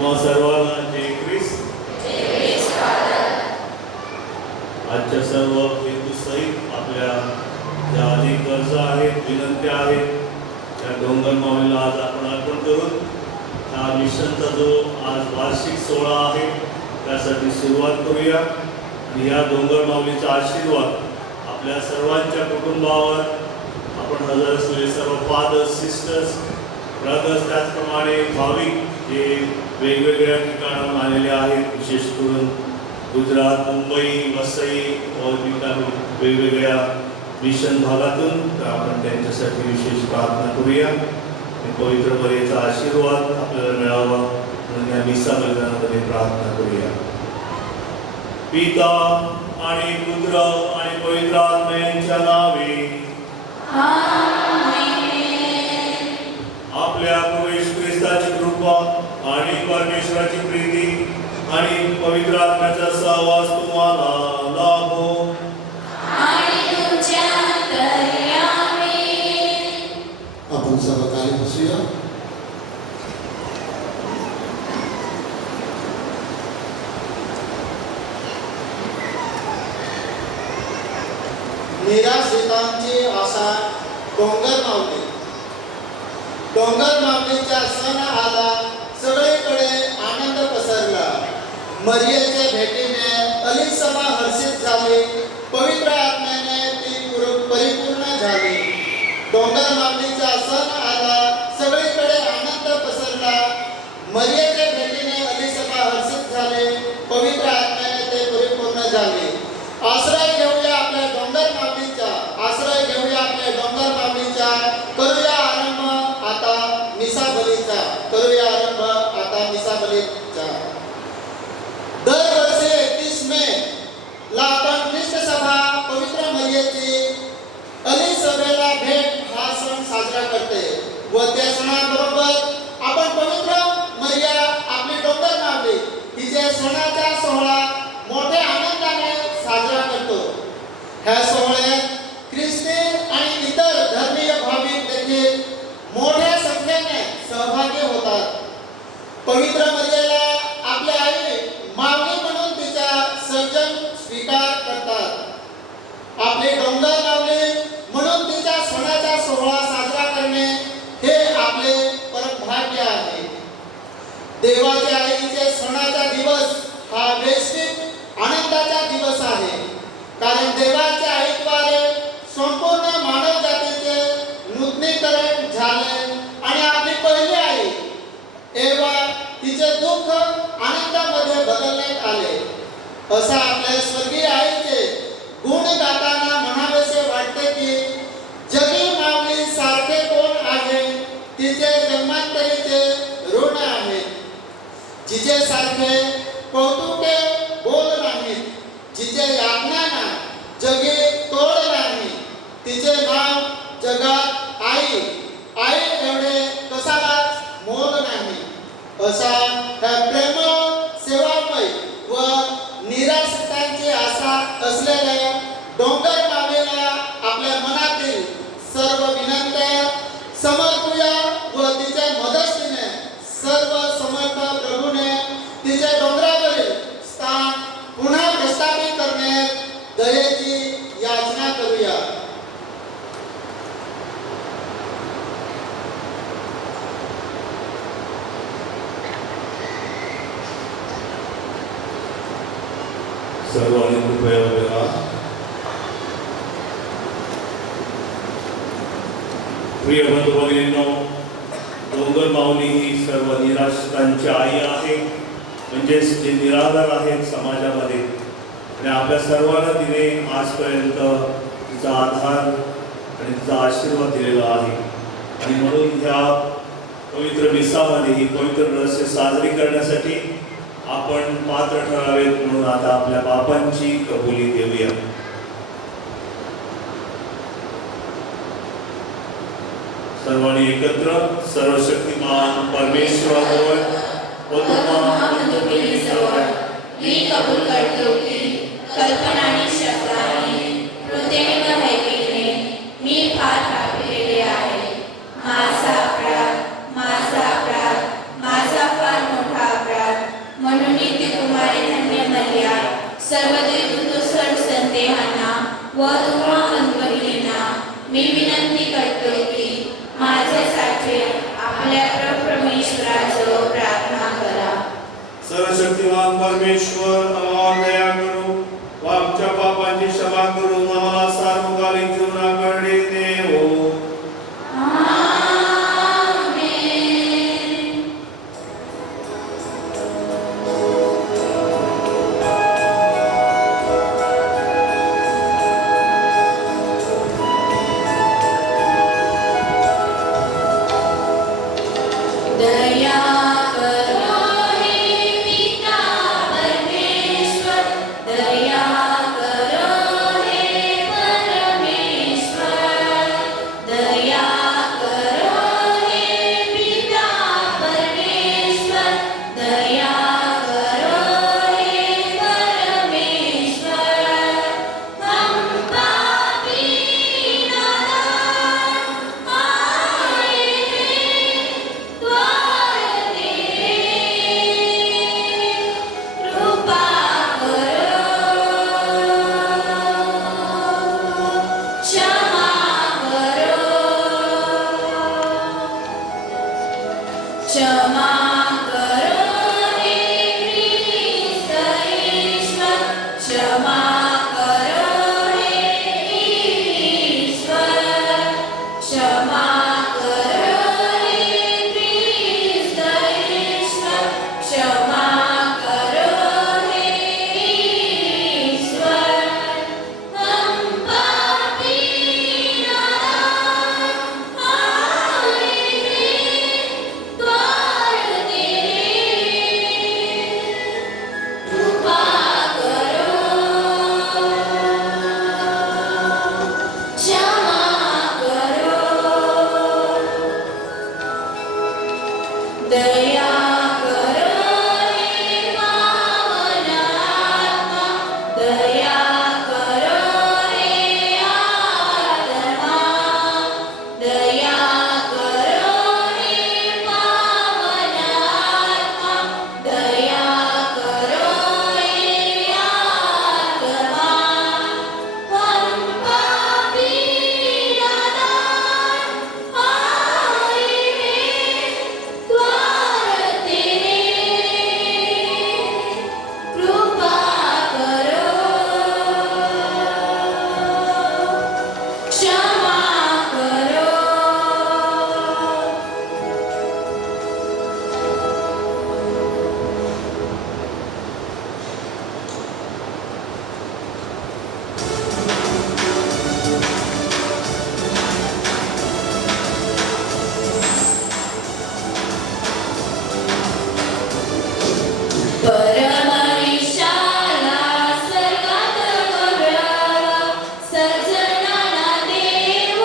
मग सर्वांना जय ख्रिस्त. आजच्या सर्व हेतूसहित आपल्या ज्या अधिक गरजा आहेत, विनंत्या आहेत, त्या डोंगर माऊलीला आज आपण अर्पण करून हा मिशनचा जो आज वार्षिक सोहळा आहे त्यासाठी सुरुवात करूया. आणि या डोंगर माऊलीचा आशीर्वाद आपल्या सर्वांच्या कुटुंबावर, आपण हजर असलेले सर्व फादर्स, सिस्टर्स, ब्रदर्स, त्याचप्रमाणे भाविक जे वेगवेगळ्या ठिकाणाहून आलेले आहेत, विशेष करून गुजरात, मुंबई, वसई वेगवेगळ्या मिशन भागातून, तर आपण त्यांच्यासाठी विशेष प्रार्थना करूया. पवित्र बरेचा आशीर्वाद आपल्याला मिळावा म्हणून या मिसा बलिदानामध्ये प्रार्थना करूया. पिता आणि पुत्र आणि पवित्र आत्म्यांच्या नावे आपल्या प्रभू येशू ख्रिस्ताची कृपा आणि परमेश्वराची प्रीती आणि पवित्र आत्म्याचा सहवास तुम्हाला लाभो. आपण सर्व कार्य बसूया. निराश्रितांची आशा डोंगर माऊली. डोंगर माऊलीचा सण आला, सगळीकडे आनंद पसरला. मरियेच्या भेटीने अलीसभा हर्षित झाली, पवित्र आत्म्याने ती परिपूर्ण झाली. डोंगर माऊलीचा सण आला, सगळीकडे आनंद पसरला. मरियेच्या भेटीने अलीसभा हर्षित झाले, पवित्र आत्म्याने ते परिपूर्ण झाले. आश्रय घेऊया आपल्या डोंगर माऊलीचा, आश्रय घेऊया आपल्या डोंगर माऊलीचा. करूया आरंभ आता मिसा बलीचा, करूया आरंभ आता मिसा बलीचा. दरवर्षी 31 मे ला आपण ख्रिस्त सभा पवित्र मरियेची अलीसभेला भेट हा सण साजरा करते व त्या सणाबरोबर आपण पवित्र मरिया आपली डोंगर माऊली हिच्या सणाचा सोहळा मोठ्या आनंदाने साजरा करतो. ह्या सोहळ्यात ख्रिस्ती आणि इतर धर्मीय भाविक देखील मोठ्या संख्येने सहभागी होतात. पवित्र मरियेला आपल्या आई माऊली म्हणून तिचा सर्जन स्वीकार करतात. आपली डोंगर माऊली म्हणून तिच्या सणाचा सोहळा साजरा करणे हे आपले परमभाग्य आहे. देवाच्या आईचे सणाचा दिवस हा वैश्विक आनंदाचा दिवस आहे, कारण देवाच्या आईद्वारे संपूर्ण मानव जातीचे नूतनीकरण झाले आणि आपली पहिली आई एवा तिचे दुःख आनंदामध्ये बदलण्यात आले. असा आपल्या स्वर्गीय आईचे गुण गाताना म्हणावेसे वाटते की जगी माऊली सारखे कोण आहे, तिचे जन्मांतरीचे ऋण आहे. जिचे सारखे कौतुके बोल नाहीत, जिचे यातना ना जगी तोड नाही, तिचे नाव जगात आई, आई एवढे कसालाच मोल नाही. असा प्रेम, सेवामय व निराश्रितांची आशा असलेल्या डोंगर माऊलीला आपल्या मनातील सर्व विनंत्या समर्पूया व तिच्या मदतीने सर्व समर्थ प्रभूने तिच्या डोंगरावरील स्थान पुन्हा प्रस्थापित करण्यात दयेची याचना करूया. सर्वांनी कृपया उभे राहा. प्रिय बंधू भगिनींनो, डोंगर माऊली ही सर्व निराश्रितांची आई आहे, म्हणजेच जे निराधार आहेत समाजामध्ये, आणि आपल्या सर्वांना तिने आजपर्यंत तिचा आधार आणि तिचा आशीर्वाद दिलेला आहे. आणि म्हणून ह्या पवित्र मिसामध्ये ही पवित्र रहस्य साजरी करण्यासाठी आपण पात्र ठरावेत. म्हणून आता आपल्या बापांची कबुली देऊया. सर्वांनी एकत्र सर्वशक्तिमान परमेश्वराजवळ व तुम्हा बंधुभगिनींजवळ मी कबूल करतो की कल्पना आणि शब्दाने, हृदयाने व हैकेने मी फार पाप केले आहे. माझा अपराध, माझा अपराध, माझा फार मोठा अपराध. म्हणून ती कुमारी धन्य मर्या सर्व दुसर संदेहांना व तुम्हा बंधुभगिनींना मी विनंती करतो की माझ्यासाठी आपल्या परमेश्वराचं परमेश्वर आम्हाला दया करो व आमच्या पापांची क्षमा करून आम्हाला सार्वकालिक जीवनाकडे देवो. दया करो हे पिता परमेश्वर, दया करो हे परमेश्वर, दया करो हे पिता परमेश्वर, दया करो हे परमेश्वर. हम पापी नादान आए हैं द्वार तेरे, कृपा करो, क्षमा करो, क्षमा करो हे ख्रिस्त ईश्वर, क्षमा करो हे ईश्वर, क्षमा करो हे ख्रिस्त ईश्वर, क्षमा करो हे ईश्वर. हम पापी नादान आए हैं द्वार तेरे, कृपा करो, क्षमा करो, दया करो हे पावन आत्मा, दया करो हे आत्मा, दया करो हे पावन आत्मा, दया करो हे आत्मा. हम पापी नादान आए हैं द्वार तेरे, कृपा करो, क्षमा करो. परमनिशाला स्वर्गात गौरव, सज्जनांना देव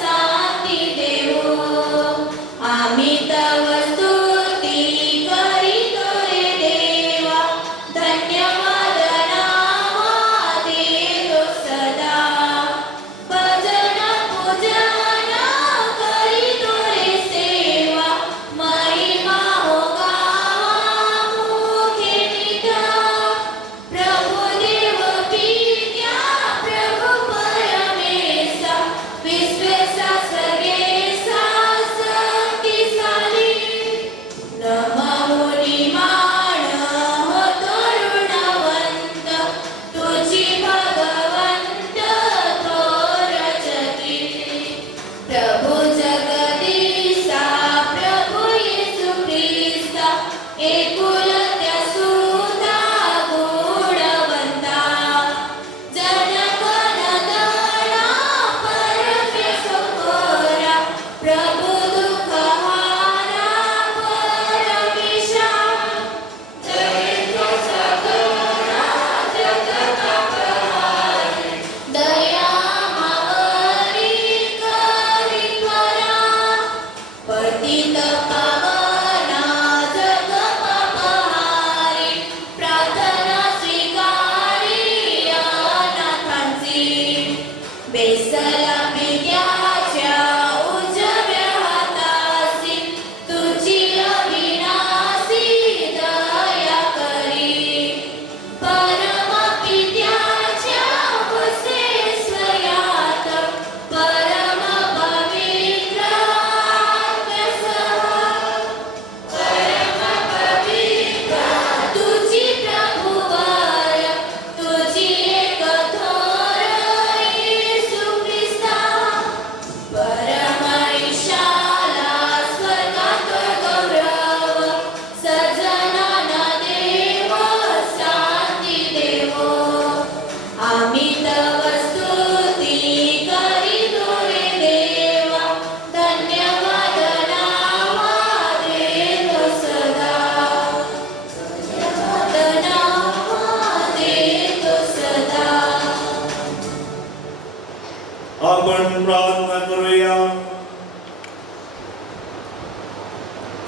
शांती देवो. आम्ही तव स्तुती करीतो रे देवा, धन्यवाद नावा देतो सदा. भजन पूजन करीतो रे सेवा, महिमा हो गावा मुखे नित्या. प्रभु देव पित्या प्रभु परमेशा, विश्वेशा सर्वेशा शक्तिशाली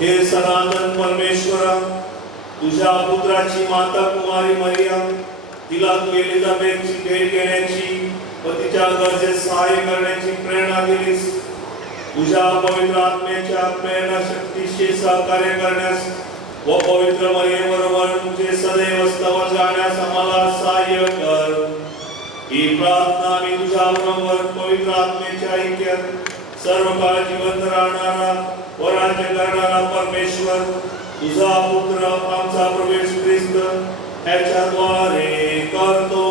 हे सनातन परमेश्वरा, तुझ्या पुत्राची माता कुमारी मरिया, तिला तू एलिझाबेथची भेट घेण्याची व तिच्या गरजेत सहाय्य करण्याची प्रेरणा दिलीस. तुझ्या पवित्र आत्म्याच्या प्रेरणा शक्तीशी सहकार्य करण्यास व पवित्र मरियेबरोबर तुझे सदैव स्तवन गाण्यास आम्हाला सहाय्य कर. ही प्रार्थना मी तुझ्या बरोबर पवित्र आत्म्याच्या ऐक्यात सर्व काळ जिवंत राहणारा व राज्य करणारा परमेश्वर, तुझा पुत्र आमचा प्रभू येशू ख्रिस्त याच्याद्वारे करतो.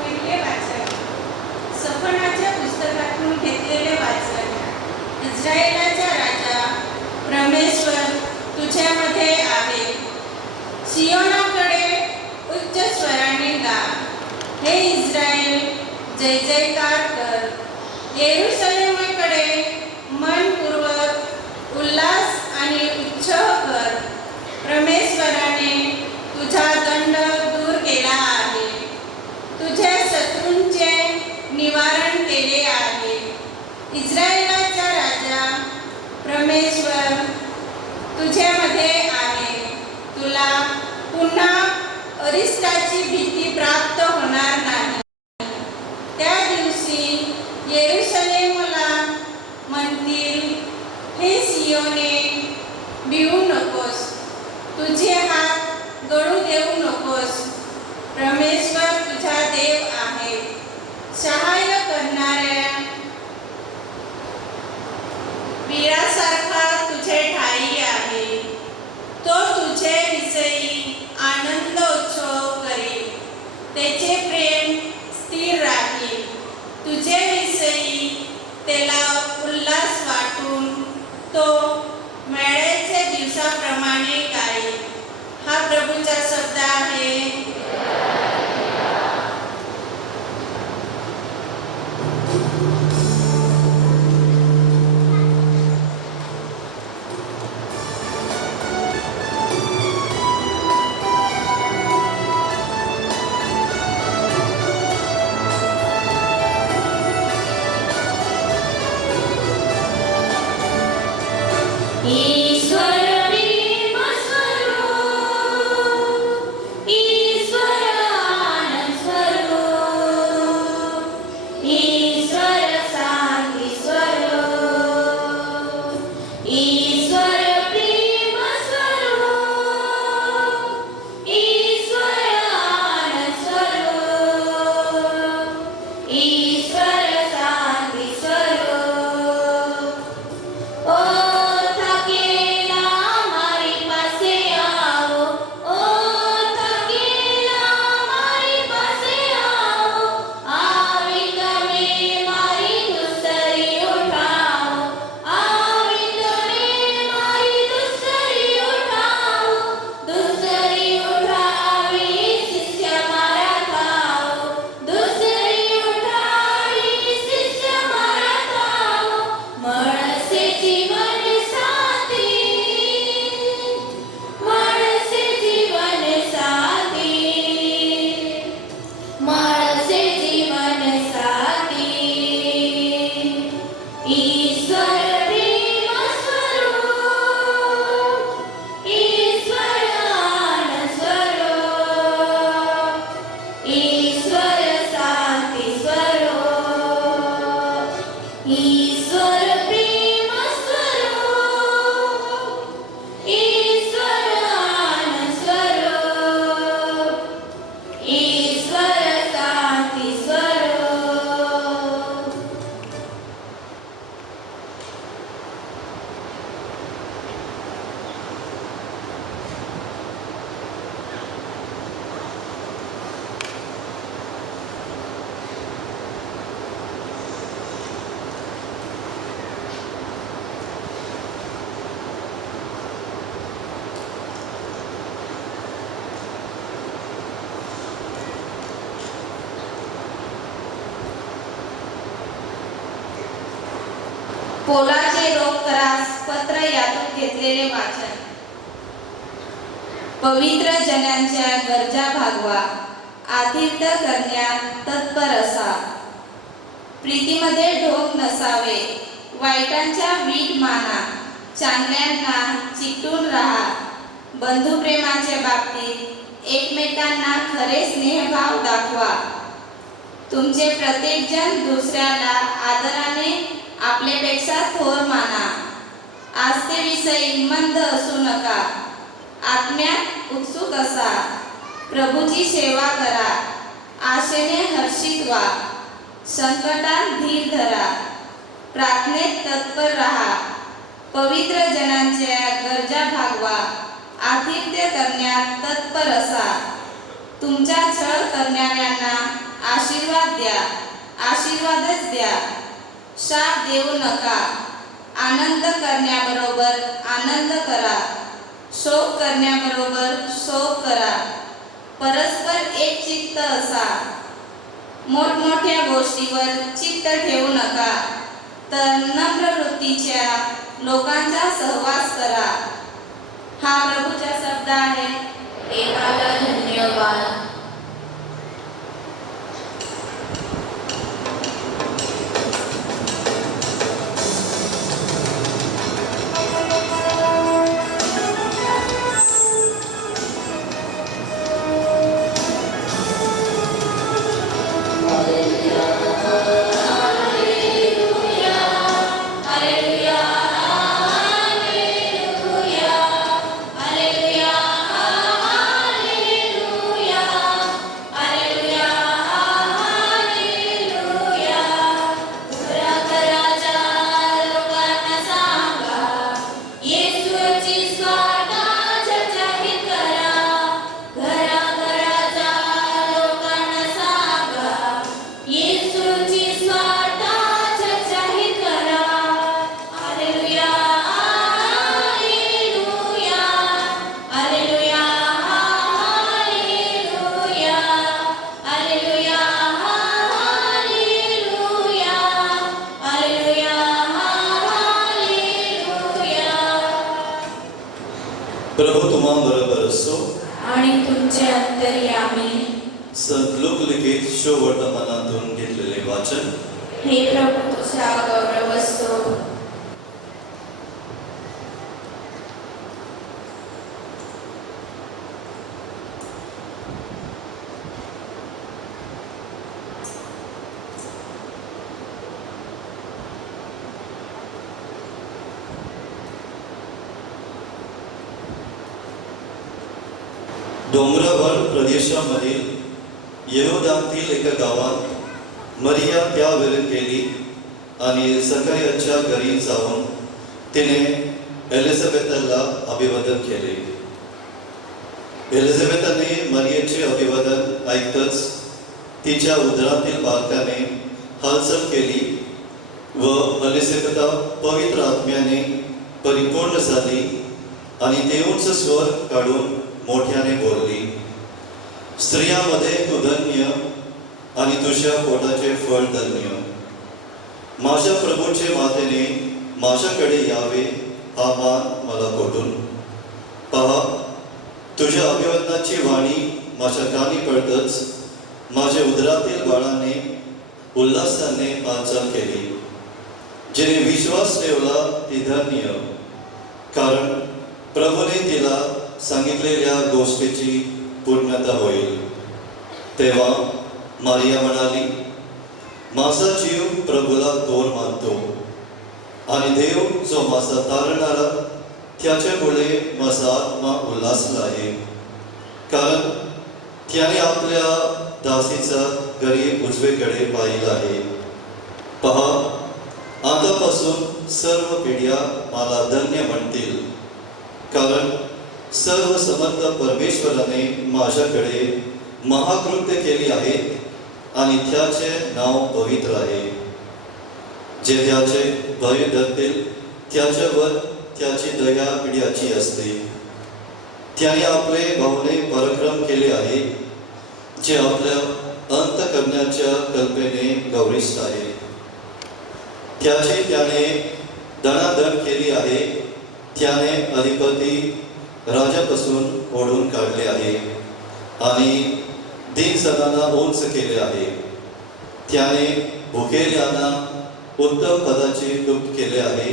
पहिले वाचन. सफनाच्या पुस्तकातून घेतलेले वाचन. इस्रायेलाचा राजा परमेश्वर तुझ्यामध्ये आहे. सियोनाकडे उच्च स्वराने गा. हे इस्रायल, जय जयकार कर. येरुशलेमकडे मनपूर्वक उल्हास आणि उत्सव कर. परमेश्वराने तुझा दंड दूर केला आहे. तुझ्या शत्रूंचे निवारण केले आहे. इस्रायेलाचा राजा परमेश्वर तुझ्यामध्ये आहे. तुला पुन्हा अरिष्टाची भीती प्राप्त होणार नाही. त्या दिवशी येरुशलेमला म्हणतील, हे सियोने, भिवू नकोस, तुझे हात गळू देऊ नकोस. परमेश्वर तुझा देव आहे. सहाय्य करणाऱ्या वीरासारखा तुझे ठाई आहे. तो तुझे विषयी आनंदोत्सव करील. त्याचे प्रेम स्थिर राहील. तुझे विषयी त्याला उल्हास वाटून तो मेळ्याच्या दिवसाप्रमाणे गाईल. हा प्रभूचा शब्द आहे. पोलाचे रोग करास पत्र यातून घेतलेले वाचन. पवित्र जनांच्या गरजा भागवा, आतिथ्य करण्यात तत्पर असा. प्रीतीमध्ये ढोंग नसावे, वाईटांच्या वीट माना, चांगल्यांना चिकटून राहा. बंधुप्रेमाच्या बाबतीत एकमेकांना खरे स्नेहभाव दाखवा. तुमचे प्रत्येक जण दुसऱ्याला आदराने आपल्यापेक्षा थोर माना. आस्थेविषयी मंद असू नका, आत्म्यात उत्सुक असा. प्रभूची सेवा करा, आशेने हर्षित व्हा. संकटात धीर धरा, प्रार्थनेत तत्पर राहा. पवित्र जनांच्या गरजा भागवा, आतिथ्य करण्यात तत्पर असा. तुमचा छळ करणाऱ्यांना आशीर्वाद द्या, आशीर्वादच द्या. शाप देऊ नका, आनंद करण्याबरोबर आनंद करा. शोक करण्याबरोबर शोक करा. परस्पर एक चित्त असा. मोठमोठ्या गोष्टीवर चित्त ठेवू नका, तर नम्र वृत्तीच्या लोकांचा सहवास करा. हा प्रभूचा शब्द आहे. देवाला धन्यवाद. प्रभू तुम्हा बरोबर असो. आणि तुमचे अंतर्यामी. संत लूक लिखित शो वर्तमानातून घेतलेले वाचन. हे प्रभू तुझा गौरव असो. डोंगरावर प्रदेशामधील यहूदातील एका गावात मरिया त्यावेळी गेली आणि झकरियाच्या घरी जाऊन तिने एलिझाबेथला अभिवादन केले. एलिझाबेथने मरियाचे अभिवादन ऐकताच तिच्या उदरातील बालकाने हालचाल केली व एलिझाबेथ पवित्र आत्म्याने परिपूर्ण झाली आणि देवाचा स्वर काढून मोठ्याने बोलली. स्त्रियांमध्ये तू धन्य आणि तुझ्या पोटाचे फळ धन्य. माझ्या प्रभूचे मातेने माझ्याकडे यावे हा मान मला कोठून. पहा, तुझ्या अभिवादनाची वाणी माझ्या कानी पडतच माझ्या उदरातील बाळाने उल्हासाने हालचाल केली. जिने विश्वास ठेवला ती धन्य, कारण प्रभूने तिला सांगितलेल्या गोष्टीची पूर्णता होईल. तेव्हा मारिया म्हणाली, माझा जीव प्रभूला थोर मानतो आणि देव जो माझा तारणारा त्याच्यामुळे माझा आत्मा उल्हासला आहे, कारण त्याने आपल्या दासीचा घरी उजवेकडे पाहिला आहे. पहा, आतापासून सर्व पिढ्या मला धन्य म्हणतील, कारण सर्व समर्थ परमेश्वराने माझ्याकडे महाकृत्य केली आहेत आणि त्याचे नाव पवित्र आहे. जे त्याचे भय धरतील त्याच्यावर त्याची दया पिढ्याची असते. त्याने आपले भावने पराक्रम केले आहे, जे आपल्या अंत करण्याच्या कल्पने गौरीष्ठ आहे. त्याने दणादण केली आहे. त्याने अधिपती राजापासून ओढून काढले आहे आणि दीनजनांना उंच केले आहे. त्याने भुकेल्यांना उत्तम पदाचे तूप केले आहे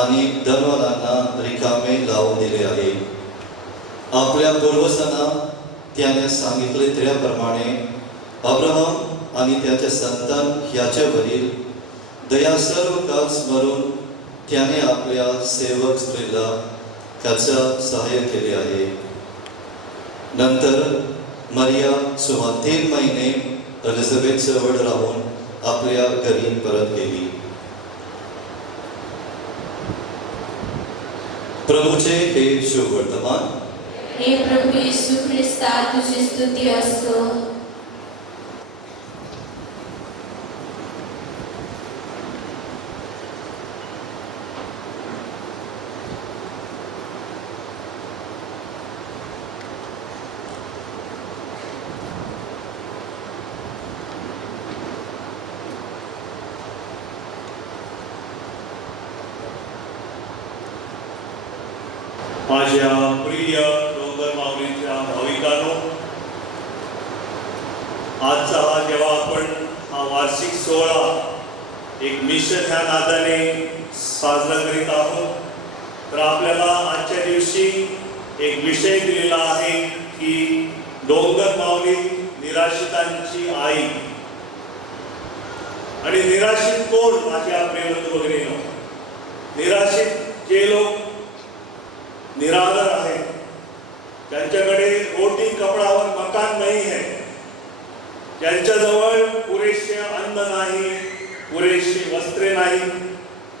आणि धनवानांना रिकामे लावून दिले आहे. आपल्या पूर्वजांना त्याने सांगितले त्याप्रमाणे अब्राहम आणि त्याचे संतान याच्यावरील दया सर्व काळ स्मरून त्याने आपल्या सेवक स्त्रीला त्याचा सहाय्य केले आहे. नंतर मरिया सुमार 3 महिने एलिझाबेथ जवळ राहून आपल्या घरी परत गेली. प्रभूचे हे शुभ वर्तमान. हे प्रभू येशू ख्रिस्ता, तुझी स्तुती असो. माझ्या प्रिय डोंगर माऊलीच्या भाविकांनो, आजचा हा जेव्हा आपण हा वार्षिक सोहळा एक मिशन ह्या नादाने साजरा करीत आहोत, तर आपल्याला आजच्या दिवशी एक विषय दिलेला आहे की डोंगर माऊली निराशितांची आई. आणि निराशित कोण? माझ्या प्रिय बंधू भगिनींनो, निराशित जे लोक निराधार आहेत, ज्यांच्याकडे रोटी कपडावर मकान नाही है, ज्यांच्याजवळ पुरेसे अन्न नाही, पुरेशी वस्त्रे नाही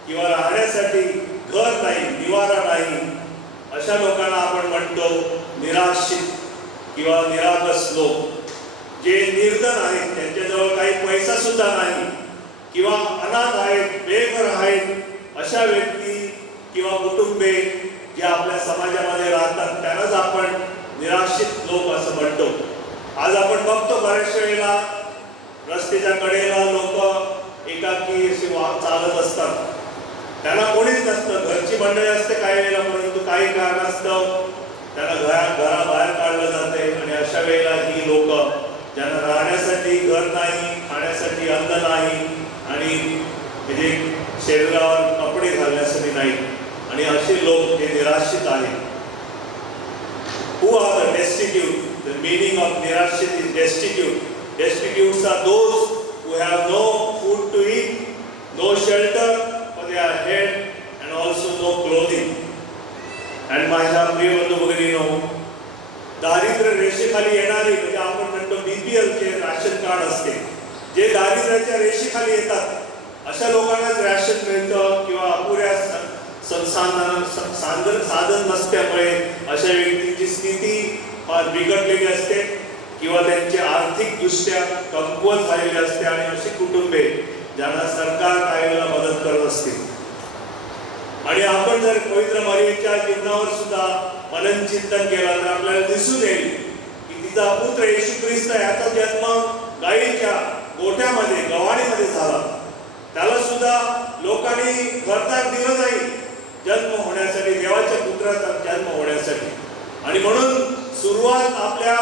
किंवा राहण्यासाठी घर नाही, निवारा नाही, अशा लोकांना आपण म्हणतो निराशित किंवा निरागस लोक. जे निर्धन आहेत, त्यांच्याजवळ काही पैसा सुद्धा नाही किंवा अनाथ आहेत, बेघर आहेत, अशा व्यक्ती किंवा कुटुंबे जे आपल्या समाजामध्ये राहतात त्यांनाच आपण निराशित लोक असं म्हणतो. आज आपण बघतो बऱ्याचशा वेळेला रस्त्याच्या कडेला लोक एकाकी असे चालत असतात, त्यांना कोणीच नसतं, घरची मंडळी असते काही वेळेला, परंतु काही कारणास्तव त्यांना घराबाहेर काढलं जाते. आणि अशा वेळेला ही लोक ज्यांना राहण्यासाठी घर नाही, खाण्यासाठी अन्न नाही आणि म्हणजे शरीरावर कपडे घालण्यासाठी नाही, आणि असे लोक हे निराशित आहेत. Who are the destitute? The meaning of nirashit is destitute. Destitutes are those who have no food to eat, no shelter for their head, and also no clothing. And माझ्या प्रिय बंधू भगिनींनो, दारिद्र्य रेषेखाली येणारे म्हणजे आपण म्हणतो BPL चे राशन कार्ड असते, जे दारिद्र्याच्या रेषेखाली येतात अशा लोकांनाच राशन मिळतं किंवा अपुऱ्या साधन नसल्यामुळे अशा व्यक्तींची स्थिती फार बिघडलेली असते किंवा त्यांची आर्थिक दृष्ट्या कमकुवत झालेली असते. आणि अशी कुटुंबे ज्यांना सरकार काही वेळेला मदत करत असते. आणि आपण जर पवित्र मरियेच्या जीवनावर सुद्धा मनन चिंतन केलं तर आपल्याला दिसून येईल की तिचा पुत्र येशू ख्रिस्त याचा जन्म गायीच्या गोठ्यामध्ये गव्हाणीमध्ये झाला. त्याला सुद्धा लोकांनी घरदार दिलं नाही जन्म होण्यासाठी, देवाच्या पुत्राचा जन्म होण्यासाठी. आणि म्हणून सुरुवात आपल्या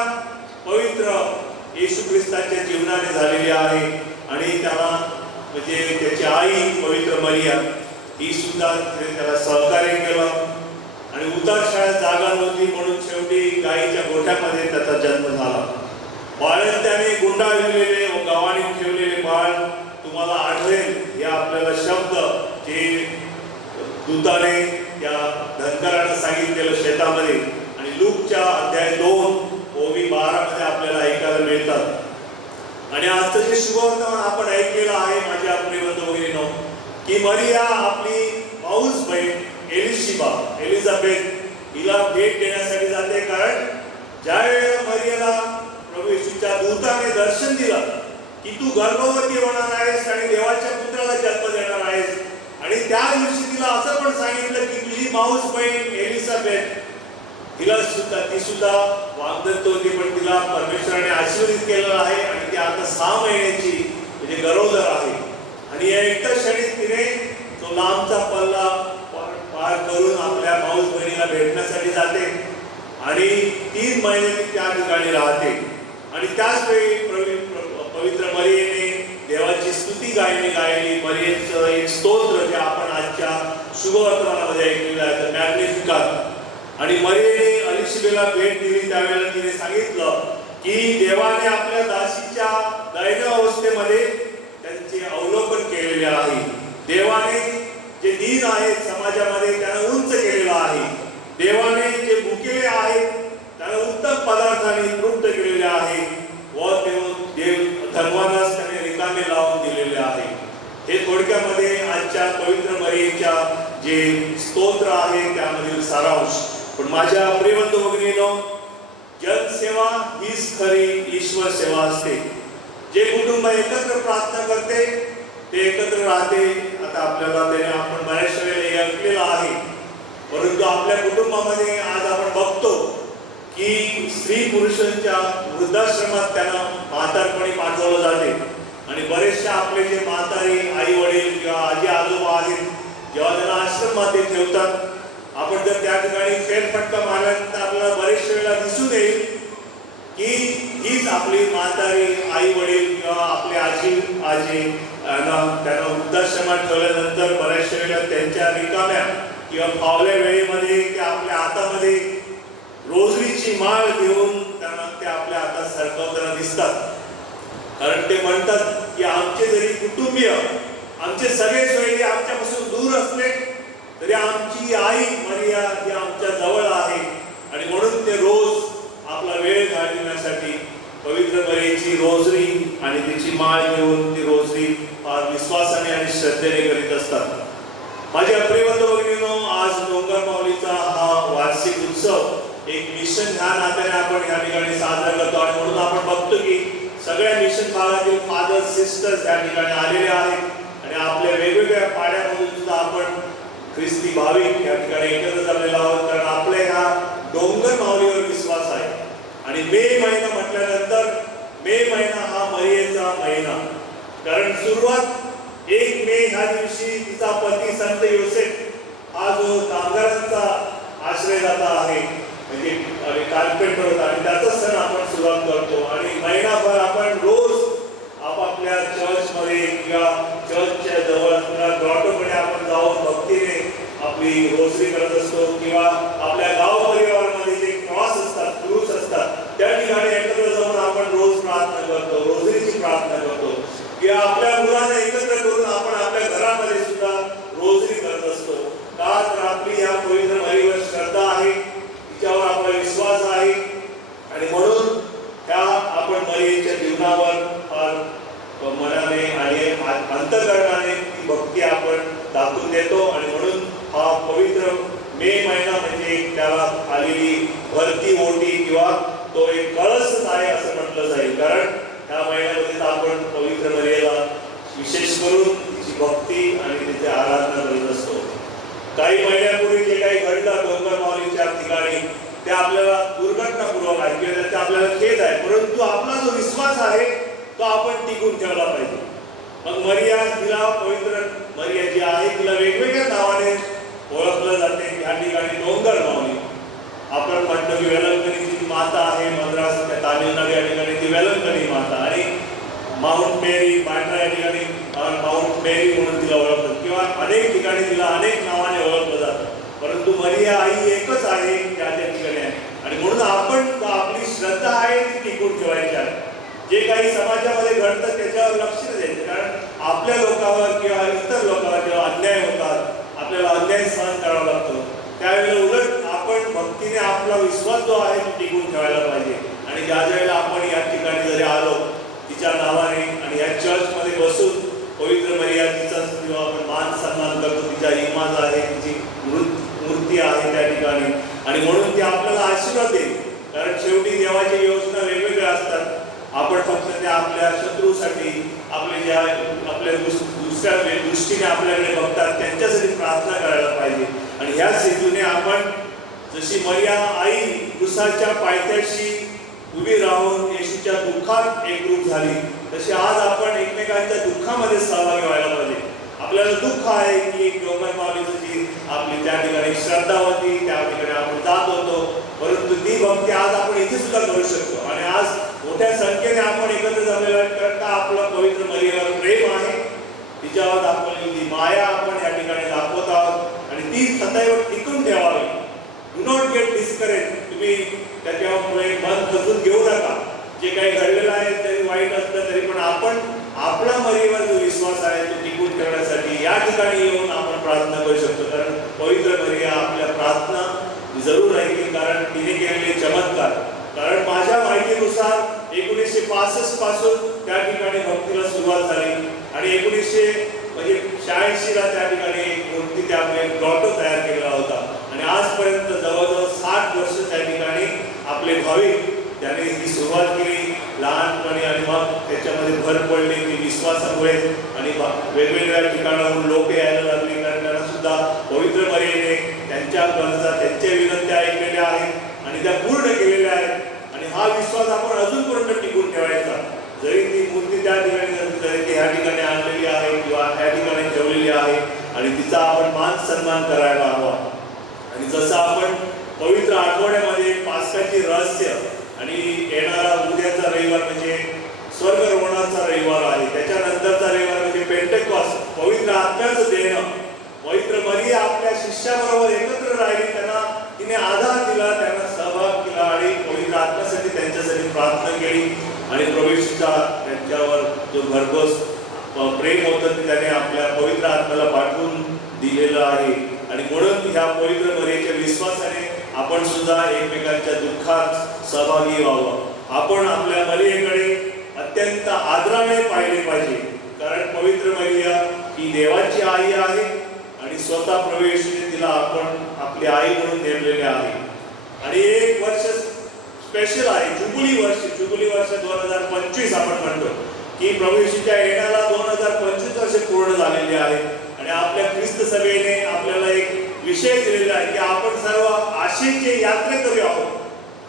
पवित्र येशू ख्रिस्ताच्या जीवनाने झालेली आहे. आणि त्याला म्हणजे त्याची आई पवित्र मरिया ही सुद्धा त्याला सहकार्य केलं. आणि उतार शाळेत जागा नव्हती म्हणून शेवटी गायीच्या गोठ्यामध्ये त्याचा जन्म झाला. बाळंत्याने गुंडाळलेले व गव्हाणी ठेवलेले बाळ तुम्हाला आढळेल, हे आपल्याला शब्द जे दूताने त्या धनगराने सांगितलेलं शेतामध्ये आणि लूकच्या अध्याय 2 ओवी 12 मध्ये आपल्याला ऐकायला मिळतात. आणि आजचं जे शुभवर्तमान आपण ऐकलेलं आहे माझ्या प्रिय बंधू भगिनींनो, की मरिया आपली माऊस बहीण एलिझाबेथ हिला भेट देण्यासाठी जाते. कारण ज्या वेळेला मरियाला प्रभू येशूच्या दूताने दर्शन दिलं की तू गर्भवती होणार आहेस आणि देवाच्या पुत्राला जन्म देणार आहेस, आणि त्या दिवशी तिला असं पण सांगितलं की तुझी माऊस बहीण एलिझाबेथ हिला सुद्धा ती सुद्धा वाग्दत्त होती, पण तिला परमेश्वराने आशीर्वादित केलेलं आहे आणि ती आता 6 महिन्याची म्हणजे गरोदर आहे. आणि या एकच क्षणी तिने तो तो लांबचा पल्ला पार करून आपल्या माऊस बहिणीला भेटण्यासाठी जाते आणि 3 महिने ती त्या ठिकाणी राहते. आणि त्याच वेळी पवित्र मरियेने देवाची स्तुती गायली. मरियेचं एक स्तोत्र जे आपण आजच्या शुभवर्तमानामध्ये ऐकलेलं आहे, मॅग्निफिकात. आणि मरियेने अलिशिबेला भेट दिली त्यावेळेला तिने सांगितलं की देवाने आपल्या दासीच्या दैन्य अवस्थेमध्ये त्यांचे अवलोकन केलेले आहे. देवाने जे दीन आहेत समाजामध्ये त्यांना उंच केलेलं आहे. देवाने जे भुकेले आहेत त्यांना उत्तम पदार्थाने तृप्त केलेले आहे व देव धर्मालाच त्याने रिकामे लावून दिलेले आहे. हे थोडक्यामध्ये आजच्या पवित्र मरियेच्या जे स्तोत्र आहे त्यामधील सारांश. पण माझ्या प्रियवंत भगिनीनो, जनसेवा हीच खरी ईश्वर सेवा असते. जे कुटुंब एकत्र प्रार्थना करते ते एकत्र राहते. आता आपल्याला त्याने आपण बऱ्याचशा वेळेला ऐकलेलं आहे, परंतु आपल्या कुटुंबामध्ये आज आपण बघतो की स्त्री पुरुषांच्या वृद्धाश्रमात त्यांना म्हातारपणी पाठवलं जाते. आणि बरेचशा आपले जे म्हातारी आई वडील किंवा आजी आजोबा आहेत, जेव्हा त्यांना आश्रममध्ये ठेवतात, आपण जर त्या ठिकाणी फेरफटका मारल्यानंतर आपल्याला बरेचशा वेळेला दिसून येईल की हीच आपली म्हातारी आई वडील किंवा आपले आजी त्यांना वृद्धाश्रमात ठेवल्यानंतर बऱ्याचशा वेळेला त्यांच्या रिकाम्या किंवा फावल्या वेळेमध्ये ते आपल्या हातामध्ये रोजरीची माळ घेऊन त्यांना ते आपल्या हातात सरकवताना दिसतात. कारण ते म्हणतात की आमचे जरी कुटुंबीय, आमचे सगळे सोयरे आमच्यापासून दूर असले तरी आमची आई मरिया ही आमच्या जवळ आहे. आणि म्हणून ते रोज आपला वेळ घालविण्यासाठी पवित्र मरियेची रोजरी आणि तिची माळ घेऊन ती रोजरी फार विश्वासाने आणि श्रद्धेने करीत असतात. माझ्या प्रियवंत भगिनींनो, आज डोंगर माऊलीचा हा वार्षिक उत्सव एक मिशन ह्या नात्याने आपण या ठिकाणी साजरा करतो. आणि म्हणून आपण बघतो की सगळ्या मिशन भागातील फादर सिस्टर्स या ठिकाणी आलेले आहेत आणि आपल्या वेगवेगळ्या पाड्यामधून सुद्धा आपण ख्रिस्ती भाविक या ठिकाणी एकत्र जमलेलो आहोत. कारण आपल्या ह्या डोंगर माऊलीवर विश्वास आहे. आणि मे महिना म्हटल्यानंतर मे महिना हा मरियेचा महिना. कारण सुरुवात 1 मे ह्या दिवशी तिचा पती संत योसेफ हा जो कामगारांचा आश्रयदाता आहे, म्हणजे कार्पेंटर होता, आणि त्याचा सण आपण सुरुवात करतो. आणि महिनाभर आपण रोज आपापल्या चर्चमध्ये किंवा चर्चच्या जवळ ग्रॉटोकडे आपण जाऊन भक्तीने आपली रोजरी करत असतो. किंवा आपल्या गाव परिवारामध्ये जे क्रॉस असतात, क्रूस असतात, त्या ठिकाणी एकत्र जाऊन आपण रोज प्रार्थना करतो, रोजरीची प्रार्थना करतो. किंवा आपल्या मुलांना एकत्र करून आपण आपल्या घरामध्ये सुद्धा रोजरी करत असतो. का तर आपली या पवित्र मरियेवर श्रद्धा आहे, तिच्यावर आपला विश्वास आहे. आणि म्हणून त्या आपण मरियेच्या जीवनावर फार मनाने आणि अंतःकरणाने ती भक्ती आपण दाखवून देतो. आणि म्हणून हा पवित्र मे महिना म्हणजे त्याला आलेली भरती ओटी किंवा तो एक कळस आहे असं म्हटलं जाईल. कारण ह्या महिन्यामध्ये आपण पवित्र मरियेला विशेष करून तिची भक्ती आणि तिची आराधना करत असतो. काही महिन्यापूर्वी जे काही घडलं डोंगर माऊलीच्या ठिकाणी ते आपल्याला दुर्घटनापूर्वक आहे किंवा त्याचा आपल्याला खेद आहे, परंतु आपला जो विश्वास आहे तो आपण टिकून ठेवला पाहिजे. मग मरिया, तिला पवित्र मरिया जी आहे तिला वेगवेगळ्या नावाने ओळखलं जाते. या ठिकाणी डोंगर माऊली आपण म्हणतो की वेलंकणीची माता आहे, मद्रास तामिळनाडू या ठिकाणी ती वेलंकणी माता. आणि माउंट मेरी बांद्रा या ठिकाणी माउंट मेरी म्हणून तिला ओळखतात. किंवा अनेक ठिकाणी तिला अनेक नावाने ओळखलं जातं, परंतु मरिया आई एकच आहे त्या ठिकाणी आहे. आणि म्हणून आपण आपली श्रद्धा आहे ती टिकून ठेवायची आहे. जे काही समाजामध्ये घडतं त्याच्यावर लक्ष द्यायचं. कारण आपल्या लोकांवर किंवा इतर लोकांवर जेव्हा अन्याय होतात, आपल्याला अन्याय सहन करावा लागतो, त्यावेळेला उलट आपण भक्तीने आपला विश्वास जो आहे तो टिकून ठेवायला पाहिजे. आणि ज्या वेळेला आपण या ठिकाणी जरी आलो तिच्या नावाने आणि या चर्चमध्ये बसून पवित्र मरिया तिचा जेव्हा आपण मान सन्मान करतो, तिच्या इमाज आहे, तिची मूर्ती आहे त्या ठिकाणी, आणि म्हणून ती आपल्याला आशीर्वाद देईल. कारण शेवटी देवाच्या योजना वेगवेगळ्या असतात. आपण फक्त त्या आपल्या शत्रूसाठी, आपले ज्या आपल्या दुसऱ्या दृष्टीने आपल्याकडे बघतात त्यांच्यासाठी प्रार्थना करायला पाहिजे. आणि ह्याच हेतूने आपण जशी मरिया आई क्रूसाच्या पायथ्याशी उभी राहून येशूच्या दुःखात एकरूप झाली, तशी आज आपण एकमेकांच्या दुःखामध्ये सहभागी व्हायला पाहिजे. आपल्याला दुःख आहे की एक डोंगर माऊलीची जी आपली त्या ठिकाणी श्रद्धा होती, त्या ठिकाणी आपण जात होतो, परंतु ती भक्ती आज आपण इथे सुद्धा करू शकतो. आणि आज मोठ्या संख्येने आपण एकत्र जमलेला करता आपलं पवित्र मरियेवर प्रेम आहे, तिच्यावर दाखवलेली ती माया आपण या ठिकाणी दाखवत आहोत आणि ती सदैव टिकून ठेवावी. Do not gate discourage. तुम्ही त्याच्यामुळे मन खचून घेऊ नका. जे काही घडलेलं आहे तरी वाईट असलं तरी पण आपण आपला मरियेवर जो विश्वास आहे तो टिकून ठेवण्यासाठी या ठिकाणी येऊन आपण प्रार्थना करू शकतो. कारण पवित्र मरिया आपल्या प्रार्थना जरूर ऐकेल, कारण तिने केलेले चमत्कार. कारण माझ्या माहितीनुसार 1965 पासून त्या ठिकाणी भक्तीला सुरुवात झाली आणि 1986 ला त्या ठिकाणी एक मूर्ती त्यामुळे ग्रॉटो तयार केलेला होता आणि आजपर्यंत जवळजवळ 60 वर्ष त्या ठिकाणी आपले भाविक त्याने ही सुरुवात केली लहानपणी आणि मग त्याच्यामध्ये भर पडली ती विश्वासामुळे आणि वेगवेगळ्या ठिकाणाहून लोक यायला लागली. कारण त्यांना सुद्धा पवित्र मरियेने त्यांच्या गरजा त्यांच्या विनंत्या ऐकलेल्या आहेत आणि त्या पूर्ण केलेल्या आहेत आणि हा विश्वास आपण अजूनपर्यंत टिकून ठेवायचा. जरी ती मूर्ती त्या ठिकाणी जरी ती ह्या ठिकाणी आणलेली आहे किंवा ह्या ठिकाणी ठेवलेली आहे आणि तिचा आपण मान सन्मान करायला हवा. आणि जसं आपण पवित्र आठवड्यामध्ये पास्काची रहस्य आणि येणारा उद्याचा रविवार म्हणजे स्वर्गरोहणाचा रविवार आहे, त्याच्यानंतरचा रविवार म्हणजे पेंटेकॉस्ट, पवित्र आत्म्याचं देणं. पवित्र मरिया आपल्या शिष्याबरोबर एकत्र राहिली, त्यांना तिने आधार दिला, त्यांना सहभाग केला आणि पवित्र आत्म्यासाठी त्यांच्यासाठी प्रार्थना केली आणि प्रवेशचा त्यांच्यावर जो भरघोस प्रेम होतं ते त्याने आपल्या पवित्र आत्म्याला पाठवून दिलेलं आहे. आणि म्हणून ह्या पवित्र मरियेच्या विश्वासाने आपण सुद्धा एकमेकांच्या दुःखात सहभागी व्हावं. आपण आपल्या मरियेकडे अत्यंत आदराने पाहिले पाहिजे, कारण पवित्र मरिया ही देवाची आई आहे आणि स्वतः प्रवेशने तिला आपण आपली आई म्हणून नेमलेले आहे. आणि एक वर्ष स्पेशल आहे, जुबिली वर्ष 2025 आपण म्हणतो की प्रवेशीच्या येण्याला 2025 वर्ष पूर्ण झालेली आहेत आणि आपल्या ख्रिस्त सभेने आपल्याला एक विषय दिलेला आहे की आपण सर्व आशेचे यात्रेकरू आहोत.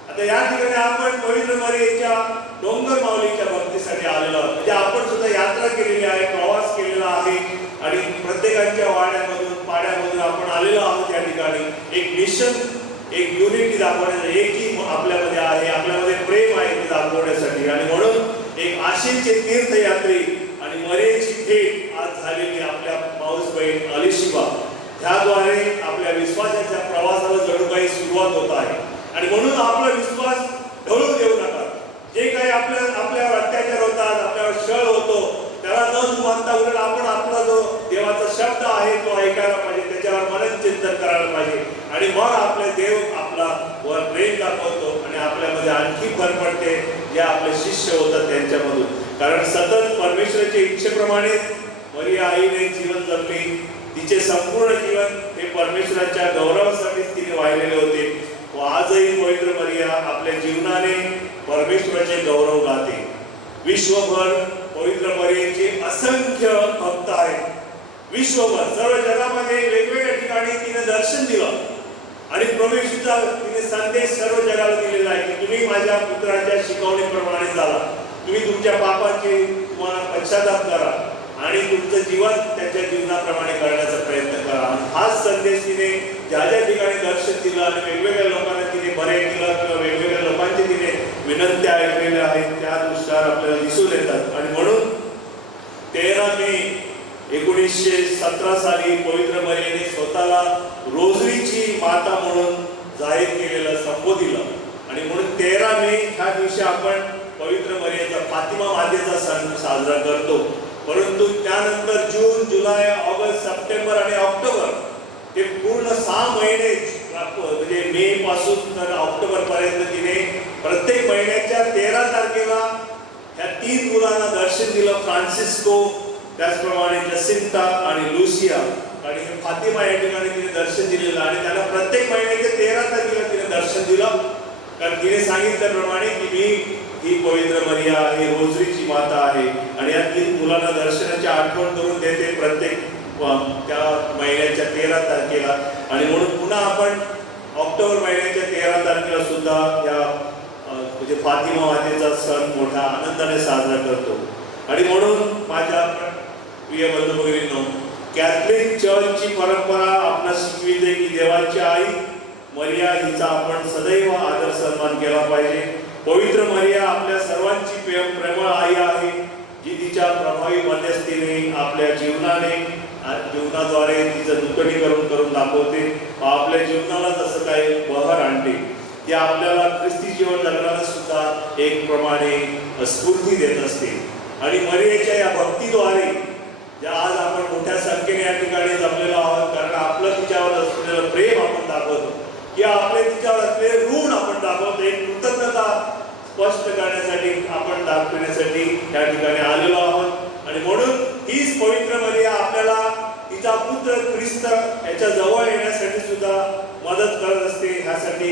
आता या ठिकाणी आपण पवित्र मरियेच्या डोंगर माऊलीच्या भक्तीसाठी आलेलो आहोत. म्हणजे आपण सुद्धा यात्रा केलेली आहे, प्रवास केलेला आहे आणि प्रत्येकाच्या वाड्यामधून पाड्यामधून आपण आलेलो आहोत. या ठिकाणी एक मिशन, एक युनिटी दाखवण्यासाठी, एकी आपल्यामध्ये आहे, आपल्यामध्ये प्रेम आहे ते दाखवण्यासाठी. आणि म्हणून एक आशेचे तीर्थयात्री आणि मरियेची भेट आज झालेली आपल्या माऊस बहीण अलिशिबा, ह्याद्वारे आपल्या विश्वासाच्या प्रवासाला जणू काही सुरुवात होत आहे. आणि म्हणून आपला विश्वास ढळू देऊ नका. जे काही आपल्यावर अत्याचार होतात, आपल्यावर छळ होतो, त्याला न जुमानता उलट आपण आपला जो देवाचा शब्द आहे तो ऐकायला पाहिजे, त्याच्यावर मनन चिंतन करायला पाहिजे आणि मग आपले देव आपला वर प्रेम दाखवतो आणि आपल्यामध्ये आणखी भर पडते जे आपले शिष्य होतात त्यांच्यामधून. कारण सतत परमेश्वराच्या इच्छेप्रमाणे मरिया आईने जीवन जगले. तिचे संपूर्ण जीवन हे परमेश्वराच्या गौरवासाठीच तिने वाहिलेले होते व आजही पवित्र मरिया आपल्या जीवनाने परमेश्वराचे गौरव गाते. विश्वभर पवित्र मरियेचे असंख्य भक्त आहेत. विश्वभर सर्व जगामध्ये वेगवेगळ्या ठिकाणी तिने दर्शन दिलं आणि प्रवेशीचा तिने संदेश सर्व जगाला दिलेला आहे की तुम्ही माझ्या पुत्राच्या शिकवणीप्रमाणे चाला, तुम्ही तुमच्या पापाचे तुम्हाला पश्चाताप करा आणि तुमचं जीवन त्याच्या जीवनाप्रमाणे करण्याचा प्रयत्न करा. हाच संदेश तिने ज्या ज्या ठिकाणी दर्शन दिलं आणि वेगवेगळ्या लोकांना तिने बरे केलं किंवा वेगवेगळ्या लोकांची तिने विनंत्या ऐकलेल्या आहेत त्यानुसार आपल्याला दिसून येतात. आणि म्हणून 13 मे 1917 साली पवित्र मरियेने स्वतःला रोजरीची माता म्हणून जाहीर केलेलं, संबोधिलं. आणि म्हणून 13 मे ह्या दिवशी आपण पवित्र मरियेचा फातिमा मातेचा सण साजरा करतो. परंतु त्यानंतर जून, जुलै, ऑगस्ट, सप्टेंबर आणि ऑक्टोबर हे पूर्ण 6 महिने म्हणजे मे पासून तर ऑक्टोबर पर्यंत तिने प्रत्येक महिन्याच्या 13 तारखेला ह्या 3 मुलांना दर्शन दिलं, फ्रान्सिस्को, त्याचप्रमाणे जसिंता आणि लुसिया. आणि फातिमा या ठिकाणी तिने दर्शन दिलेलं आणि त्यांना प्रत्येक महिन्याच्या 13 तारखेला तिने दर्शन दिलं. कारण तिने सांगितल्याप्रमाणे की मी ही पवित्र मरिया आहे, रोजरीची माता आहे आणि या 3 मुलांना दर्शनाची आठवण करून देते प्रत्येक त्या महिन्याच्या 13 तारखेला. आणि म्हणून पुन्हा आपण ऑक्टोबर महिन्याच्या 13 तारखेला सुद्धा या म्हणजे फातिमा मातेचा सण मोठ्या आनंदाने साजरा करतो. आणि म्हणून माझ्या प्रिय बंधू भगिनींनो, कॅथलिक चर्चची परंपरा आपणास शिकविते की देवाची आई मरिया हिचा आपण सदैव आदर सन्मान केला पाहिजे. पवित्र मरिया आपल्या सर्वांची प्रेमळ आई आहे, जी तिच्या प्रभावी मध्यस्थीने आपल्या जीवनाद्वारे तिचं नूतनीकरण करून दाखवते. आपल्या जीवनाला जसं काही बहर आणते, ती आपल्याला ख्रिस्ती जीवन जगण्याला सुद्धा एक प्रमाणे स्फूर्ती देत असते. आणि मरियेच्या या भक्तीद्वारे ज्या आज आपण मोठ्या संख्येने या ठिकाणी जमलेलो आहोत, कारण आपलं तिच्यावर असलेलं प्रेम आपण दाखवतो, की आपले तिच्यावर असलेले ऋण आपण दाखवतो, एक कृतज्ञता स्पष्ट करण्यासाठी आपण दाखवण्यासाठी या ठिकाणी आलेलो आहोत. आणि म्हणून हीच पवित्र मरिया आपल्याला तिचा पुत्र ख्रिस्त याच्या जवळ येण्यासाठी सुद्धा मदत करत असते. ह्यासाठी